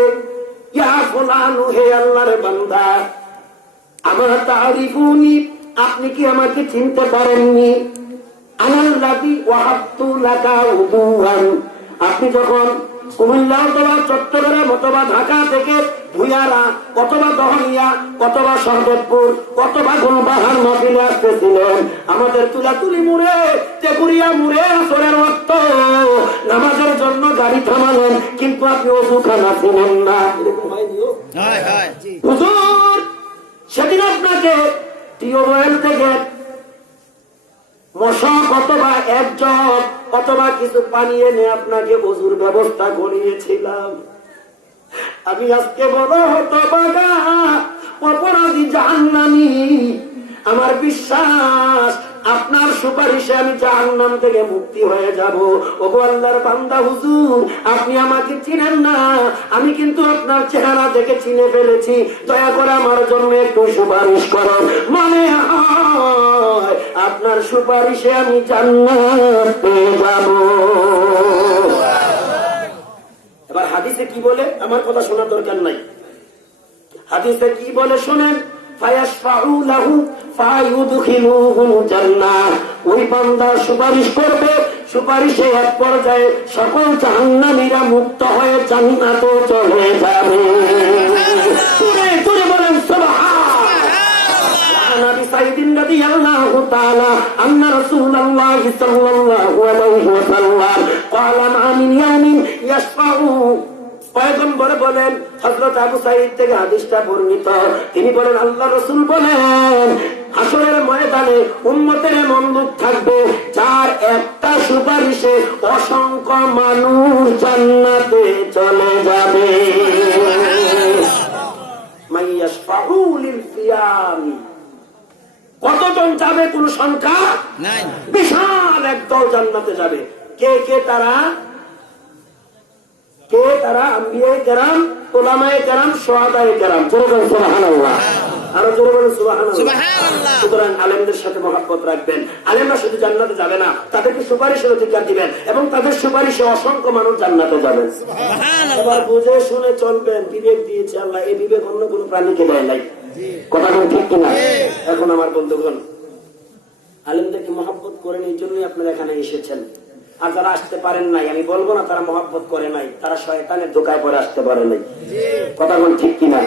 ইয়া ফুলানু, হে আল্লাহর বান্দা, আমার তারিফুনি, আপনি কি আমাকে চিনতে পারেননি? আনাল্লাযী ওয়াহাবতু লাকা উযুয়ান, আপনি যখন কুমিল্লা অথবা চট্টগ্রাম অথবা ঢাকা থেকে ভুইয়ারা অথবা দহলিয়া অথবা শরবতপুর অথবা গুলবাহার মাহফিলে আসতেছিলেন, আমাদের তুলাতুলি মুড়ে চেকুরিয়া মুড়ে আসরের রক্ত নামাজের জন্য গাড়ি থামালেন, কিন্তু আপনি ওযুখানা ছিলেন না। হুজুর সেদিন আপনাকে টিউবওয়েল থেকে মশক অথবা এক জগ অথবা কিছু পানি এনে আপনাকে ওযুর ব্যবস্থা করিয়েছিলাম। আমি আজকে বড় হতভাগা অপরাধী জাহান্নামী। আমার বিশ্বাস আপনার সুপারিশে আমি জাহান্নাম থেকে মুক্তি হয়ে যাব। ওগো আল্লাহর বান্দা হুজুর, আপনি আমাকে চিনেন না, আমি কিন্তু আপনার চেহারা দেখে চিনে ফেলেছি, দয়া করে আমার জন্য একটু সুপারিশ করুন। মনে হয় আপনার সুপারিশে আমি জান্নাত পেয়ে যাব। এবার হাদিসে কি বলে, আমার কথা শোনার দরকার নাই। হাদিসে কি বলে শোনেন, ওই বান্দা সুপারিশ করবে, সুপারিশে এক পর্যায়ে সকল জাহান্নামীরা মুক্ত হয়ে জান্নাতে চলে যাবে। বলেন সুবহানাল্লাহ। নবী সাইয়্যিদিন রাদিয়াল্লাহু তাআলা আন্না রাসূলুল্লাহ সাল্লাল্লাহু আলাইহি ওয়াসাল্লাম ক্বালা মা মিন ইয়াউমিন ইয়াশফাউ। পয়গম্বর বলেন, হযরত আবু সাঈদ থেকে হাদিসটা বর্ণিত, তিনি বলেন আল্লাহ রাসূল বলেন হাসরের ময়দানে উম্মতের এমন লোক থাকবে যার একটা সুপারিশে অসংখ্য মানুষ জান্নাতে চলে যাবে। মাইয়াশফাউ লিল কিয়ামি, কতজন যাবে কোন সংখ্যা নাই, বিশাল একদল জান্নাতে যাবে। কে কে তারা? কে তারা? আম্বিয়ায়ে কেরাম, উলামায়ে কেরাম, শুহাদায়ে কেরাম। জোরে বলেন সুবহানাল্লাহ। আরো জোরে বলেন সুবহানাল্লাহ। সুতরাং আলেমদের সাথে মহব্বত রাখবেন। আলেমরা শুধু জান্নাতে যাবে না, তাদেরকে সুপারিশের অধিকার দিবেন এবং তাদের সুপারিশে অসংখ্য মানুষ জান্নাতে যাবেন। এবার বুঝে শুনে চলবেন। বিবেক দিয়েছে আল্লাহ, এই বিবেক অন্য কোন প্রাণীকে দেয় নাই। কথা কোন ঠিক কিনা? এখন আমার বন্ধুগণ, আলেমদেরকে মহব্বত করেন, এই জন্যই আপনারা এখানে এসেছেন। আর যারা আসতে পারেন নাই, আমি বলবো না তারা মহব্বত করে নাই, তারা শয়তানের ধোঁকায় পরে আসতে পারে নাই। কথা কোন ঠিক কিনা?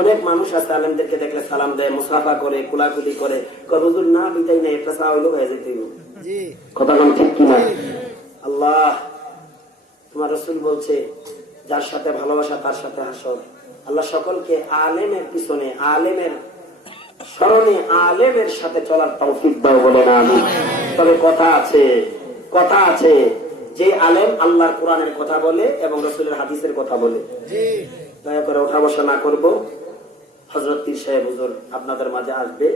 অনেক মানুষ আছে আলেমদেরকে দেখলে সালাম দেয়, মুসাফা করে, কুলাকুলি করে, হুজুর না বিদায় নেই, পেশা হইলো হয়ে যেতে। কথা কোন ঠিক কিনা? আল্লাহ তোমার রাসূল বলছে যার সাথে ভালোবাসা তার সাথে হাসর। আল্লাহ সকলকে আলেমের পিছনে, আলেমের স্মরণে, আলেমের সাথে চলার তৌফিক দাও বলে না আমি। তবে কথা আছে, কথা আছে, যে আলেম আল্লাহর কোরআনের কথা বলে এবং রাসূলের হাদিসের কথা বলে, দয়া করে ওঠা বসা না করব। হযরত পীর সাহেব হুজুর আপনাদের মাঝে আসবে।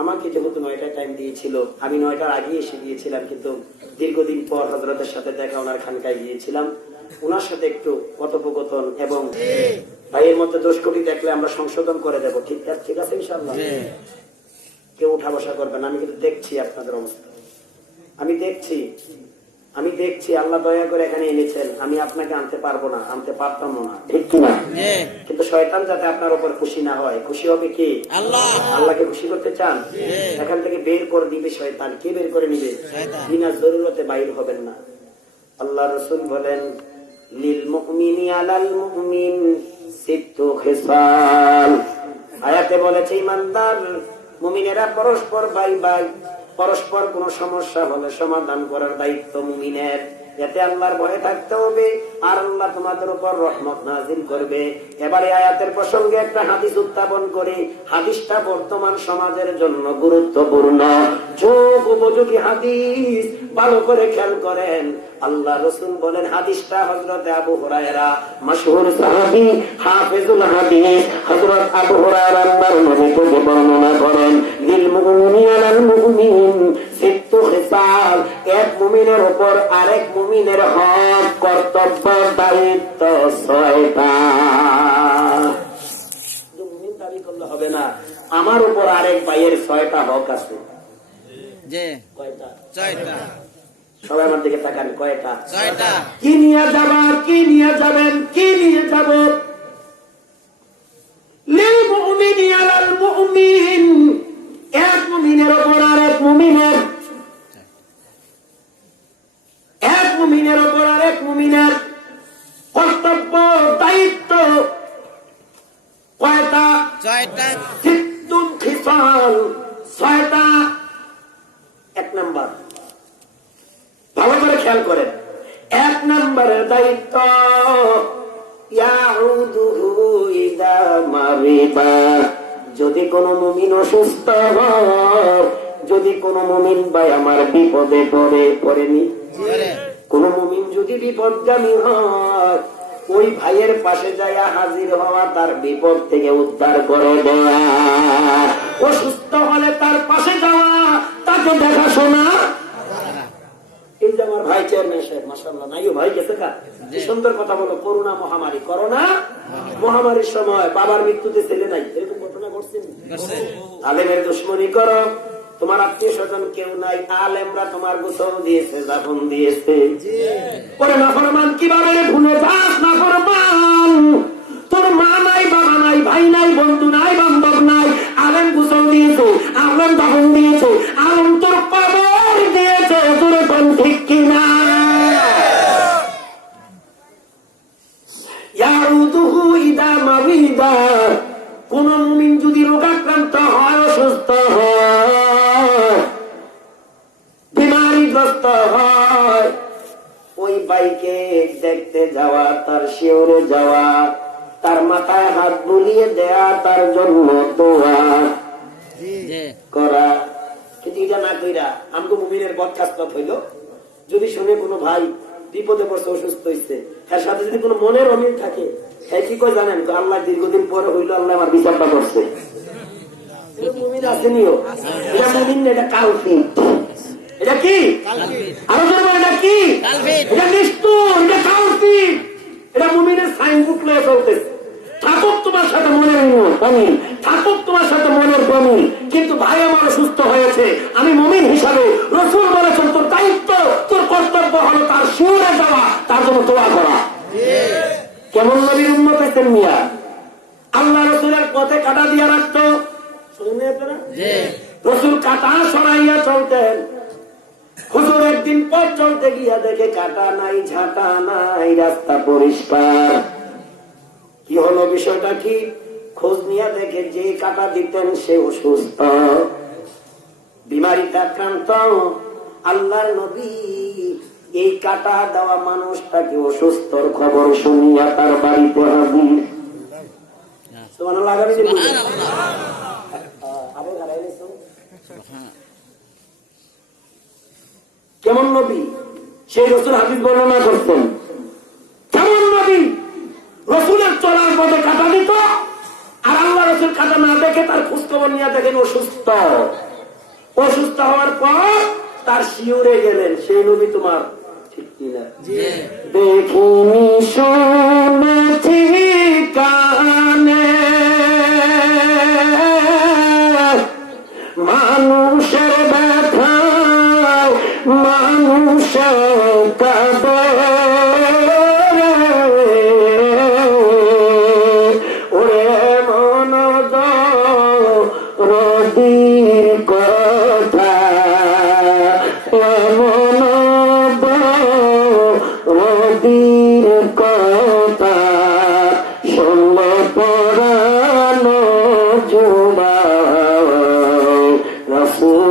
আমাকে যেহেতু 9টায় টাইম দিয়েছিল, আমি 9টার আগে এসে গিয়েছিলাম, কিন্তু দীর্ঘদিন পর হযরতের সাথে দেখা, ওনার খানকায় গিয়েছিলাম, ওনার সাথে একটু কথোপকথন এবং ভাইয়ের মধ্যে দোষ ত্রুটি দেখলে আমরা সংশোধন করে দেবো। ঠিক আছে, ঠিক আছে ইনশাআল্লাহ। কেউ উঠা বসা করবেন, আমি কিন্তু দেখছি আপনাদের অবস্থা, আমি দেখছি আল্লাহ দয়া করে এখানে এনেছেন। আমি আপনাকে আনতে পারবো না, আনতে পারতাম না, ঠিক কিনা? কিন্তু শয়তান যাতে আপনার উপর খুশি না হয়, খুশি হবে কি? আল্লাহ। আল্লাহকে খুশি করতে চান, এখান থেকে বের করে দিবে শয়তান। কে বের করে নিবে? বিনা জরুরতে বাইর হবেন না। আল্লাহ রাসূল বলেন লিল মুমিনি আলাল মুমিন সিত্তু খিসাল। আয়াতে বলেছে ইমানদার মুমিনেরা পরস্পর ভাই ভাই, পরস্পর কোন সমস্যা হলে সমাধান করার দায়িত্ব মুমিনের। এতে আল্লাহর ভয়ে থাকতে হবে, আর আল্লাহ তোমাদের উপর রহমত নাযিল করবে। এবারে আয়াতের প্রসঙ্গে একটা হাদিস উত্থাপন করি। হাদিসটা বর্তমান সমাজের জন্য গুরুত্বপূর্ণ, যুগ উপযোগী হাদিস। ভালো করে খেয়াল করেন। আল্লাহ রাসূল বলেন, হাদিসটা হযরত আবু হুরায়রা, মাশহুর সাহাবী, হাফেজুল হাদিস হযরত আবু হুরায়রা আল্লাহর নবী থেকে বর্ণনা করেন, লিল মুমিনি আলাল মুমিন সিত্তু খিসাল। এক মুমিনের উপর আরেক মুমিনের হক, কর্তব্য, দায়িত্ব 6টা। মুমিন দাবি করলে হবে না, আমার উপর আরেক ভাইয়ের 6টা হক আছে। যে কয়টা? 6টা। সবাই আমার দিকে তাকান, কয়টা? 6টা। কি নিয়ে যাবা, কি নিয়ে যাবেন, কি নিয়ে যাব? লিল মুমিনি আলাল মুমিন, এক মুমিনের উপর আরেক মুমিনের, এক মুমিনের উপর আরেক মুমিনের নম্বরের দায়িত্ব ইয়াউদুহু ইদা মারিদা, যদি কোন মুমিন অসুস্থ হয়, যদি কোন মুমিন ভাই আমার বিপদে পড়েনি, কোন মুমিন যদি বিপদগামী হয়, ওই ভাইয়ের পাশে যাইয়া হাজির হওয়া, তার বিপদ থেকে উদ্ধার করে দেওয়া। অসুস্থ হলে তার পাশে যাওয়া, তাকে দেখাশোনা। এই যে আমার ভাই চেয়ারম্যান সাহেব, মাশাআল্লাহ, নাইও ভাই গেছে কা, কি সুন্দর কথা বলো। করোনা মহামারী, করোনা মহামারীর সময় বাবার মৃত্যুতে ছেলে নাই, এরকম ঘটনা ঘটছে। আলেমের দুশ্মনী করো, তোমার আত্মীয় স্বজন কেউ নাই, আলেমরা তোমার গোসল দিয়েছে, দাফন দিয়েছে। পরে নাফরমান কিভাবে ভুলে যাস? নাফরমান, তোর মা নাই, বাবা নাই, ভাই নাই, বন্ধু নাই, বান্ধব নাই, আলেম গোসল দিয়েছে, আলেম দাফন দিয়েছে, আলেম তোর কবর দিয়েছে, তোর কোন ঠিক কিনা? ইয়াউদুহু ইদা মারিদা, কোন মুমিন যদি রোগাক্রান্ত হয়, অসুস্থ হয়, বিমারিগ্রস্ত হয়, ওই ভাইকে দেখতে যাওয়া, তার শিওরে যাওয়া, তার মাথায় হাত বুলিয়ে দেয়া, তার জন্য দোয়া করা। কিন্তু এটা না কইরা আমগো মুমিনের বদখাসলত হইল, যদি শুনে কোনো ভাই বিপদে পড়ছে, অসুস্থ হয়েছে, এর সাথে যদি কোনো মনের অমিল থাকে, হ্যাঁ কি কই জানেন? আল্লাহ দীর্ঘদিন পরে হইলো, আল্লাহ আমার বিচারটা করছে। মুমিন আসেনিও, এটা মুমিন না, এটা কালফিট। এটা কি? আরো জোরে বলো, এটা কি? এটা নিষ্ঠুর, এটা কালফিট। এটা মুমিনের সাইনবোর্ড লয়ে চলতেছে। থাকুক তোমার সাথে মনের কমি, থাকুক তোমার সাথে মনের কমি, কিন্তু ভাই আমার অসুস্থ হয়েছে, আমি মুমিন হিসাবে রাসূল বলেছেন তোর দায়িত্ব, তোর কর্তব্য হলো তার শিওরে যাওয়া, তার জন্য দোয়া করা। কেমন নবীর উম্মত হয়েছেন মিয়া? আল্লাহ রাসূলের পথে কাঁটা দিয়ে রাখতো, শুনেন আপনারা? রাসূল কাঁটা সরাইয়া চলতেন। হুজুর একদিন পথ চলতে গিয়া দেখে কাঁটা নাই, ঝাঁটা নাই, রাস্তা পরিষ্কার। কি হলো, বিষয়টা কি? খোঁজ নিয়ে দেখে যে কাঁটা দিতেন সে অসুস্থ, বিমারিতে আক্রান্ত। আল্লাহর নবী এই কাঁটা দেওয়া মানুষটাকে অসুস্থর খবর শুনিয়া তার বাড়িতে হাজির। কেমন নবী সেই রাসূল হাদিস বর্ণনা করতেন। কেমন নবী রাসূলের চলার পথে কাঁটা দিত, আর আল্লাহ রাসূল কাঁটা না দেখে তার খোঁজখবর নিয়ে দেখেন অসুস্থ। অসুস্থ হওয়ার পর তার শিওরে গেলেন, সেই নবী তোমার ঠিক কিনা? দেখিনি শুনেছি কানে, মানুষের ব্যথা মানুষ কাঁদে, ওরে মন রদির কথা, মন রদির কথা, শুনলে পরানো জুবা রাসূল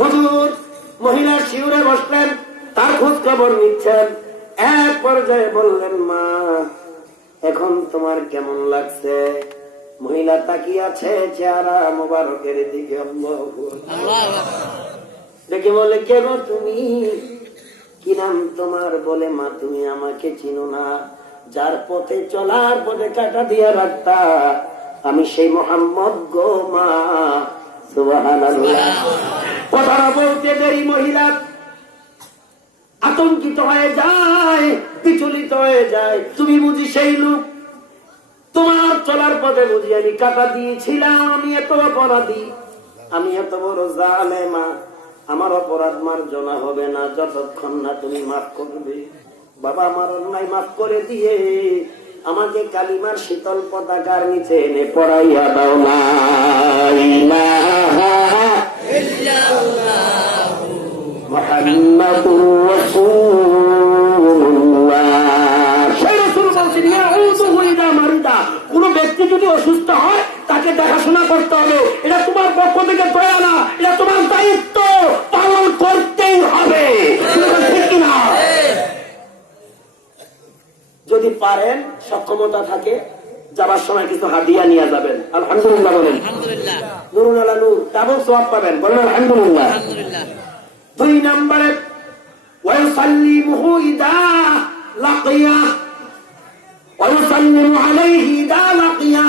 হুজুর মহিলার শিউরে বসলেন, তার খোঁজ খবর নিচ্ছেন। এক পর্যায়ে বললেন, মা এখন তোমার কেমন লাগছে? মহিলা তাকিয়ে আছে চেহারা মোবারকের দিকে, দেখে বলে, কেন তুমি? কি নাম তোমার? বলে, মা তুমি আমাকে চিনো না, যার পথে চলার পথে কাঁটা দিয়ে রাখতা আমি সেই মোহাম্মদ গো মা। সুবহানাল্লাহ। কথাটা বলতে দেরি মহিলা আতঙ্কিত হয়ে যায়, বিচলিত হয়ে যায়। তুমি বুঝি সেই লোক? তোমার চলার পথে বুঝি আমি কাঁটা দিয়েছিলাম? আমি এত অপরাধী, আমি এত বড় জালেমা, আমার অপরাধ মার্জনা হবে না যতক্ষণ না তুমি মাফ করবে। বাবা আমার অন্যায় মাফ করে দিয়ে আমাকে কালিমার শীতল পতাকার নিচে এনে পড়াইয়া দাও না ইলাহা ইল্লাল্লাহু মুহাম্মাদুর রাসূলুল্লাহ। সেই রাসূল বলছেন, ইয়াউযু ইদা মারিদা, কোন ব্যক্তি যদি অসুস্থ হয় তাকে দেখাশোনা করতে হবে। এটা তোমার পক্ষ থেকে দয়া না, এটা তোমার দায়িত্ব। সক্ষমতা থাকে যাবার সময় কিছু হাদিয়া নিয়ে যাবেন। আলহামদুলিল্লাহ বলেন। নুরুন আলা নূর, ডাবল সওয়াব পাবেন। বলেন আলহামদুলিল্লাহ। 2 নম্বরে ওয়ায়ুসাল্লিমুহু ইদা লাকিয়া ওয়ায়ুসাল্লিমু আলাইহি ইদা লাকিয়া।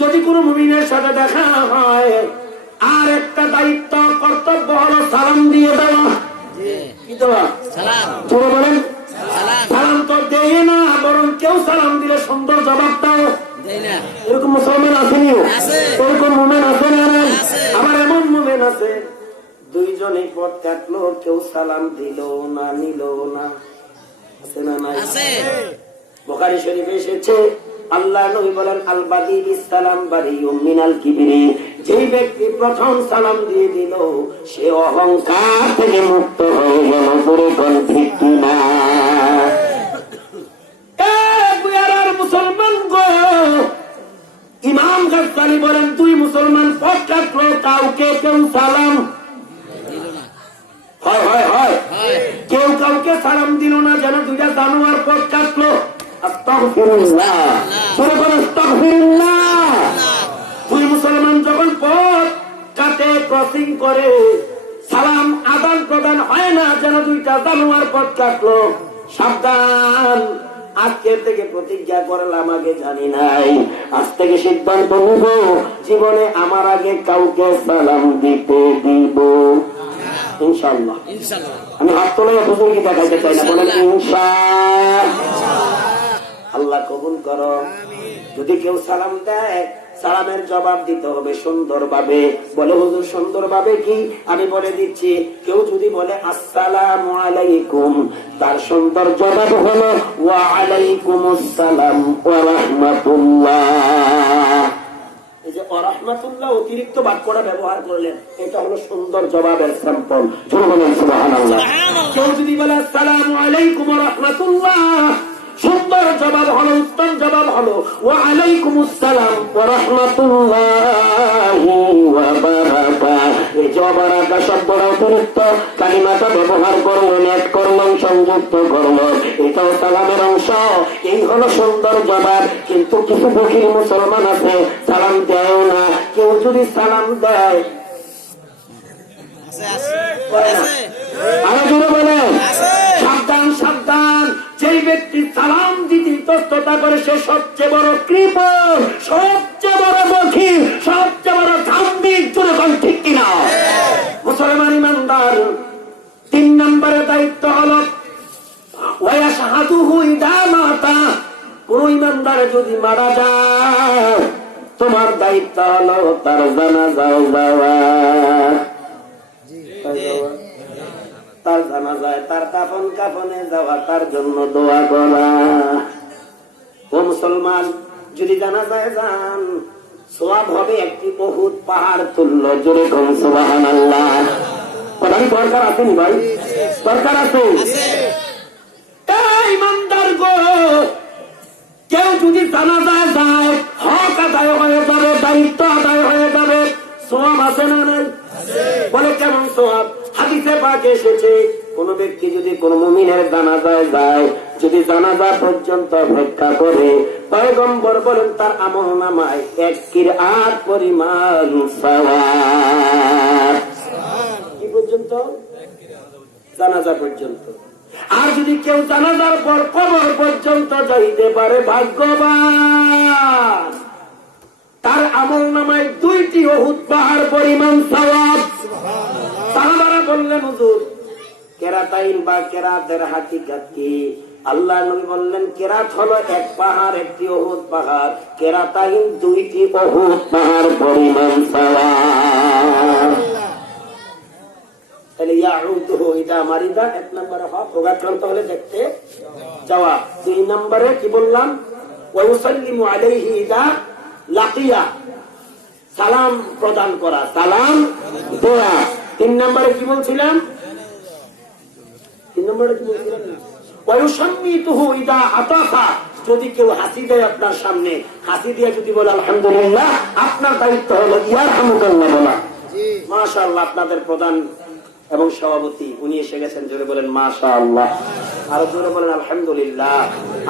যদি কোনো মুমিনের সাথে দেখা হয়, আর একটা দায়িত্ব কর্তব্য হলো সালাম দিয়ে দেওয়া। কি দেওয়া? সালাম। জোরে বলেন। সালাম তো দেয় না, বরং কেউ সালাম দিলে সুন্দর জবাব দাও। এরকম মুসলমান আসেনি, এরকম মুমিন আছে না? আবার এমন মুমিন আছে 2 জনে পথ কাটলো, কেউ সালাম দিল না, নিল না। আছে না? নাই। বুখারী শরীফে এসেছে, আল্লাহ নবী বলেন আল বাদি বিস সালাম বারিউম মিনাল কিবরি। যেই ব্যক্তি প্রথম সালাম দিয়ে দিল, সে অহংকার থেকে মুক্ত হয়ে গেল। পুরো কোন ঠিক না? মুসলমান গো, ইমাম গাজ্জালি বলেন 2 মুসলমান পথ কাটলো, কাউকে কেউ সালাম হয় কেউ কাউকে সালাম দিল না, যেন 2টা জানোয়ার পথ কাটলো। আস্তাগফিরুল্লাহ, সরে বলেন আস্তাগফিরুল্লাহ। 2 মুসলমান যখন পথ কাটে, ক্রসিং করে, সালাম আদান প্রদান হয় না, যেন 2টা জানোয়ার পথ কাটলো। সাবধান, আজকের থেকে প্রতিজ্ঞা করলাম, আগে জানি নাই, আজ থেকে সিদ্ধান্ত নিব, জীবনে আমার আগে কাউকে সালাম দিতে দিব ইনশাআল্লাহ। আমি হাত তোলে হুজুর কি দেখাইতে চাই না, বলেন ইনশাআল্লাহ। আল্লাহ কবুল করো। যদি কেউ সালাম দেয়, সালামের জবাব দিতে হবে সুন্দরভাবে। বলে হুজুর সুন্দরভাবে কি? আমি বলে দিচ্ছি। কেউ যদি বলে আসসালামু আলাইকুম, তার সুন্দর জবাব হলো ওয়া আলাইকুমুস সালাম ওয়া রাহমাতুল্লাহ। এই যে ওয়া রাহমাতুল্লাহ অতিরিক্ত বাক্যটা ব্যবহার করলেন, এটা হলো সুন্দর জবাবের স্যাম্পল। বলেন সুবহানাল্লাহ। কেউ যদি বলে আসসালামু আলাইকুম ওয়া রাহমাতুল্লাহ, সুন্দর জবাব হলো, উত্তম জবাব হলো ওয়া আলাইকুমুস সালাম ওয়া রাহমাতুল্লাহি ওয়া বারাকাতুহু। এই যে বারাকা শব্দটা অতিরিক্ত কালিমাটা ব্যবহার করলেন, এড করলেন, সংযুক্ত করলেন, এটাও সালামের অংশ। এই হলো সুন্দর জবাব। কিন্তু কিছু বকির মুসলমান আছে, সালাম দেয় না। কেউ যদি সালাম দেয়, আরো জোরে বলেন, সাবধান সাবধান। যেই ব্যক্তি সালাম দিতে ইতস্ততা করে, সে সবচেয়ে বড় কৃপণ, সবচেয়ে বড় বখি, সবচেয়ে বড় ধার্মিক। জোরে বলেন ঠিক কিনা? মুসলমান ইমানদার 3 নম্বরের দায়িত্ব হল ওয়াশহাদুহু ইদা মাতা। কোন ইমানদার যদি মারা যায়, তোমার দায়িত্ব হলো তার জানাজায় যাওয়া, তার জানাজায়, তার কাফন কাফনে যাওয়া, তার জন্য দোয়া করা। ও মুসলমান, যদি জানাজায় যান, সওয়াব হবে একটি উহুদ পাহাড় তুল্য। জোরে কোন সুবহানাল্লাহ। কথাটি দরকার আছে নি ভাই? দরকার আছে। ইমানদার গো, কেউ যদি জানাজায় যায়, হক আদায় হয়ে যাবে, দায়িত্ব আদায় হয়ে যাবে। সওয়াব আছে না নাই? বলে কেমন সওয়াব? হাদিসে পাকে এসেছে, কোন ব্যক্তি যদি কোন মুমিনের জানাজায় যায়, যদি জানাজা পর্যন্ত অপেক্ষা করে, পয়গম্বর বলেন তার আমলনামায় 1 কিরাত পরিমাণ সওয়াব। কি পর্যন্ত? জানাজা পর্যন্ত। আর যদি কেউ জানাজার পর কবর পর্যন্ত যাইতে পারে, ভাগ্যবান। তার আমলনামায় 2টি উহুদ পাহাড় পরিমাণ সওয়াব। সাহাবারা বললেন হুজুর, কেরাতাইন বা কেরাতের হাকিকাত কি? আল্লাহ নবী বললেন কেরাত হলো 1 পাহাড়, একটি উহুদ পাহাড়। কেরাতাইন 2টি উহুদ পাহাড় পরিমাণ সওয়াব। তাহলে ইয়াউদুহু ইদা মারিদা 1 নম্বরে হক, রোগাক্রান্ত হলে দেখতে যাওয়া। 2 নম্বরে কি বললাম? ওয়া ইউসাল্লিমু আলাইহি ইদা লাকিয়া, সালাম প্রদান করা, সালাম দেয়া। 3 নম্বরে কি বলছিলাম? 3 নম্বরে কি বলছিলাম? ওয়ায়ুসাম্মিতুহু ইদা আতাফা, যদি কেউ হাসি দেয় আপনার সামনে, হাসি দিয়ে যদি বলে আলহামদুলিল্লাহ, আপনার দায়িত্ব হলো ইয়ারহামুকাল্লাহ বলা। মাশাআল্লাহ, আপনাদের প্রধান এবং সভাপতি উনি এসে গেছেন। জোরে বলেন মাশাআল্লাহ। আরো জোরে বলেন আলহামদুলিল্লাহ,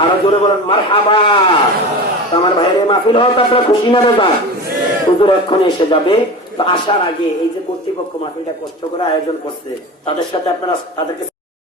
আরো জোরে বলেন মারহাবা। আমার ভাইয়ের মাহফিল হয়তো আপনারা খুশি না বেটা, হুজুর এক্ষুনি এসে যাবে। তো আসার আগে এই যে কর্তৃপক্ষ মাহফিলটা কষ্ট করে আয়োজন করছে, তাদের সাথে আপনারা তাদেরকে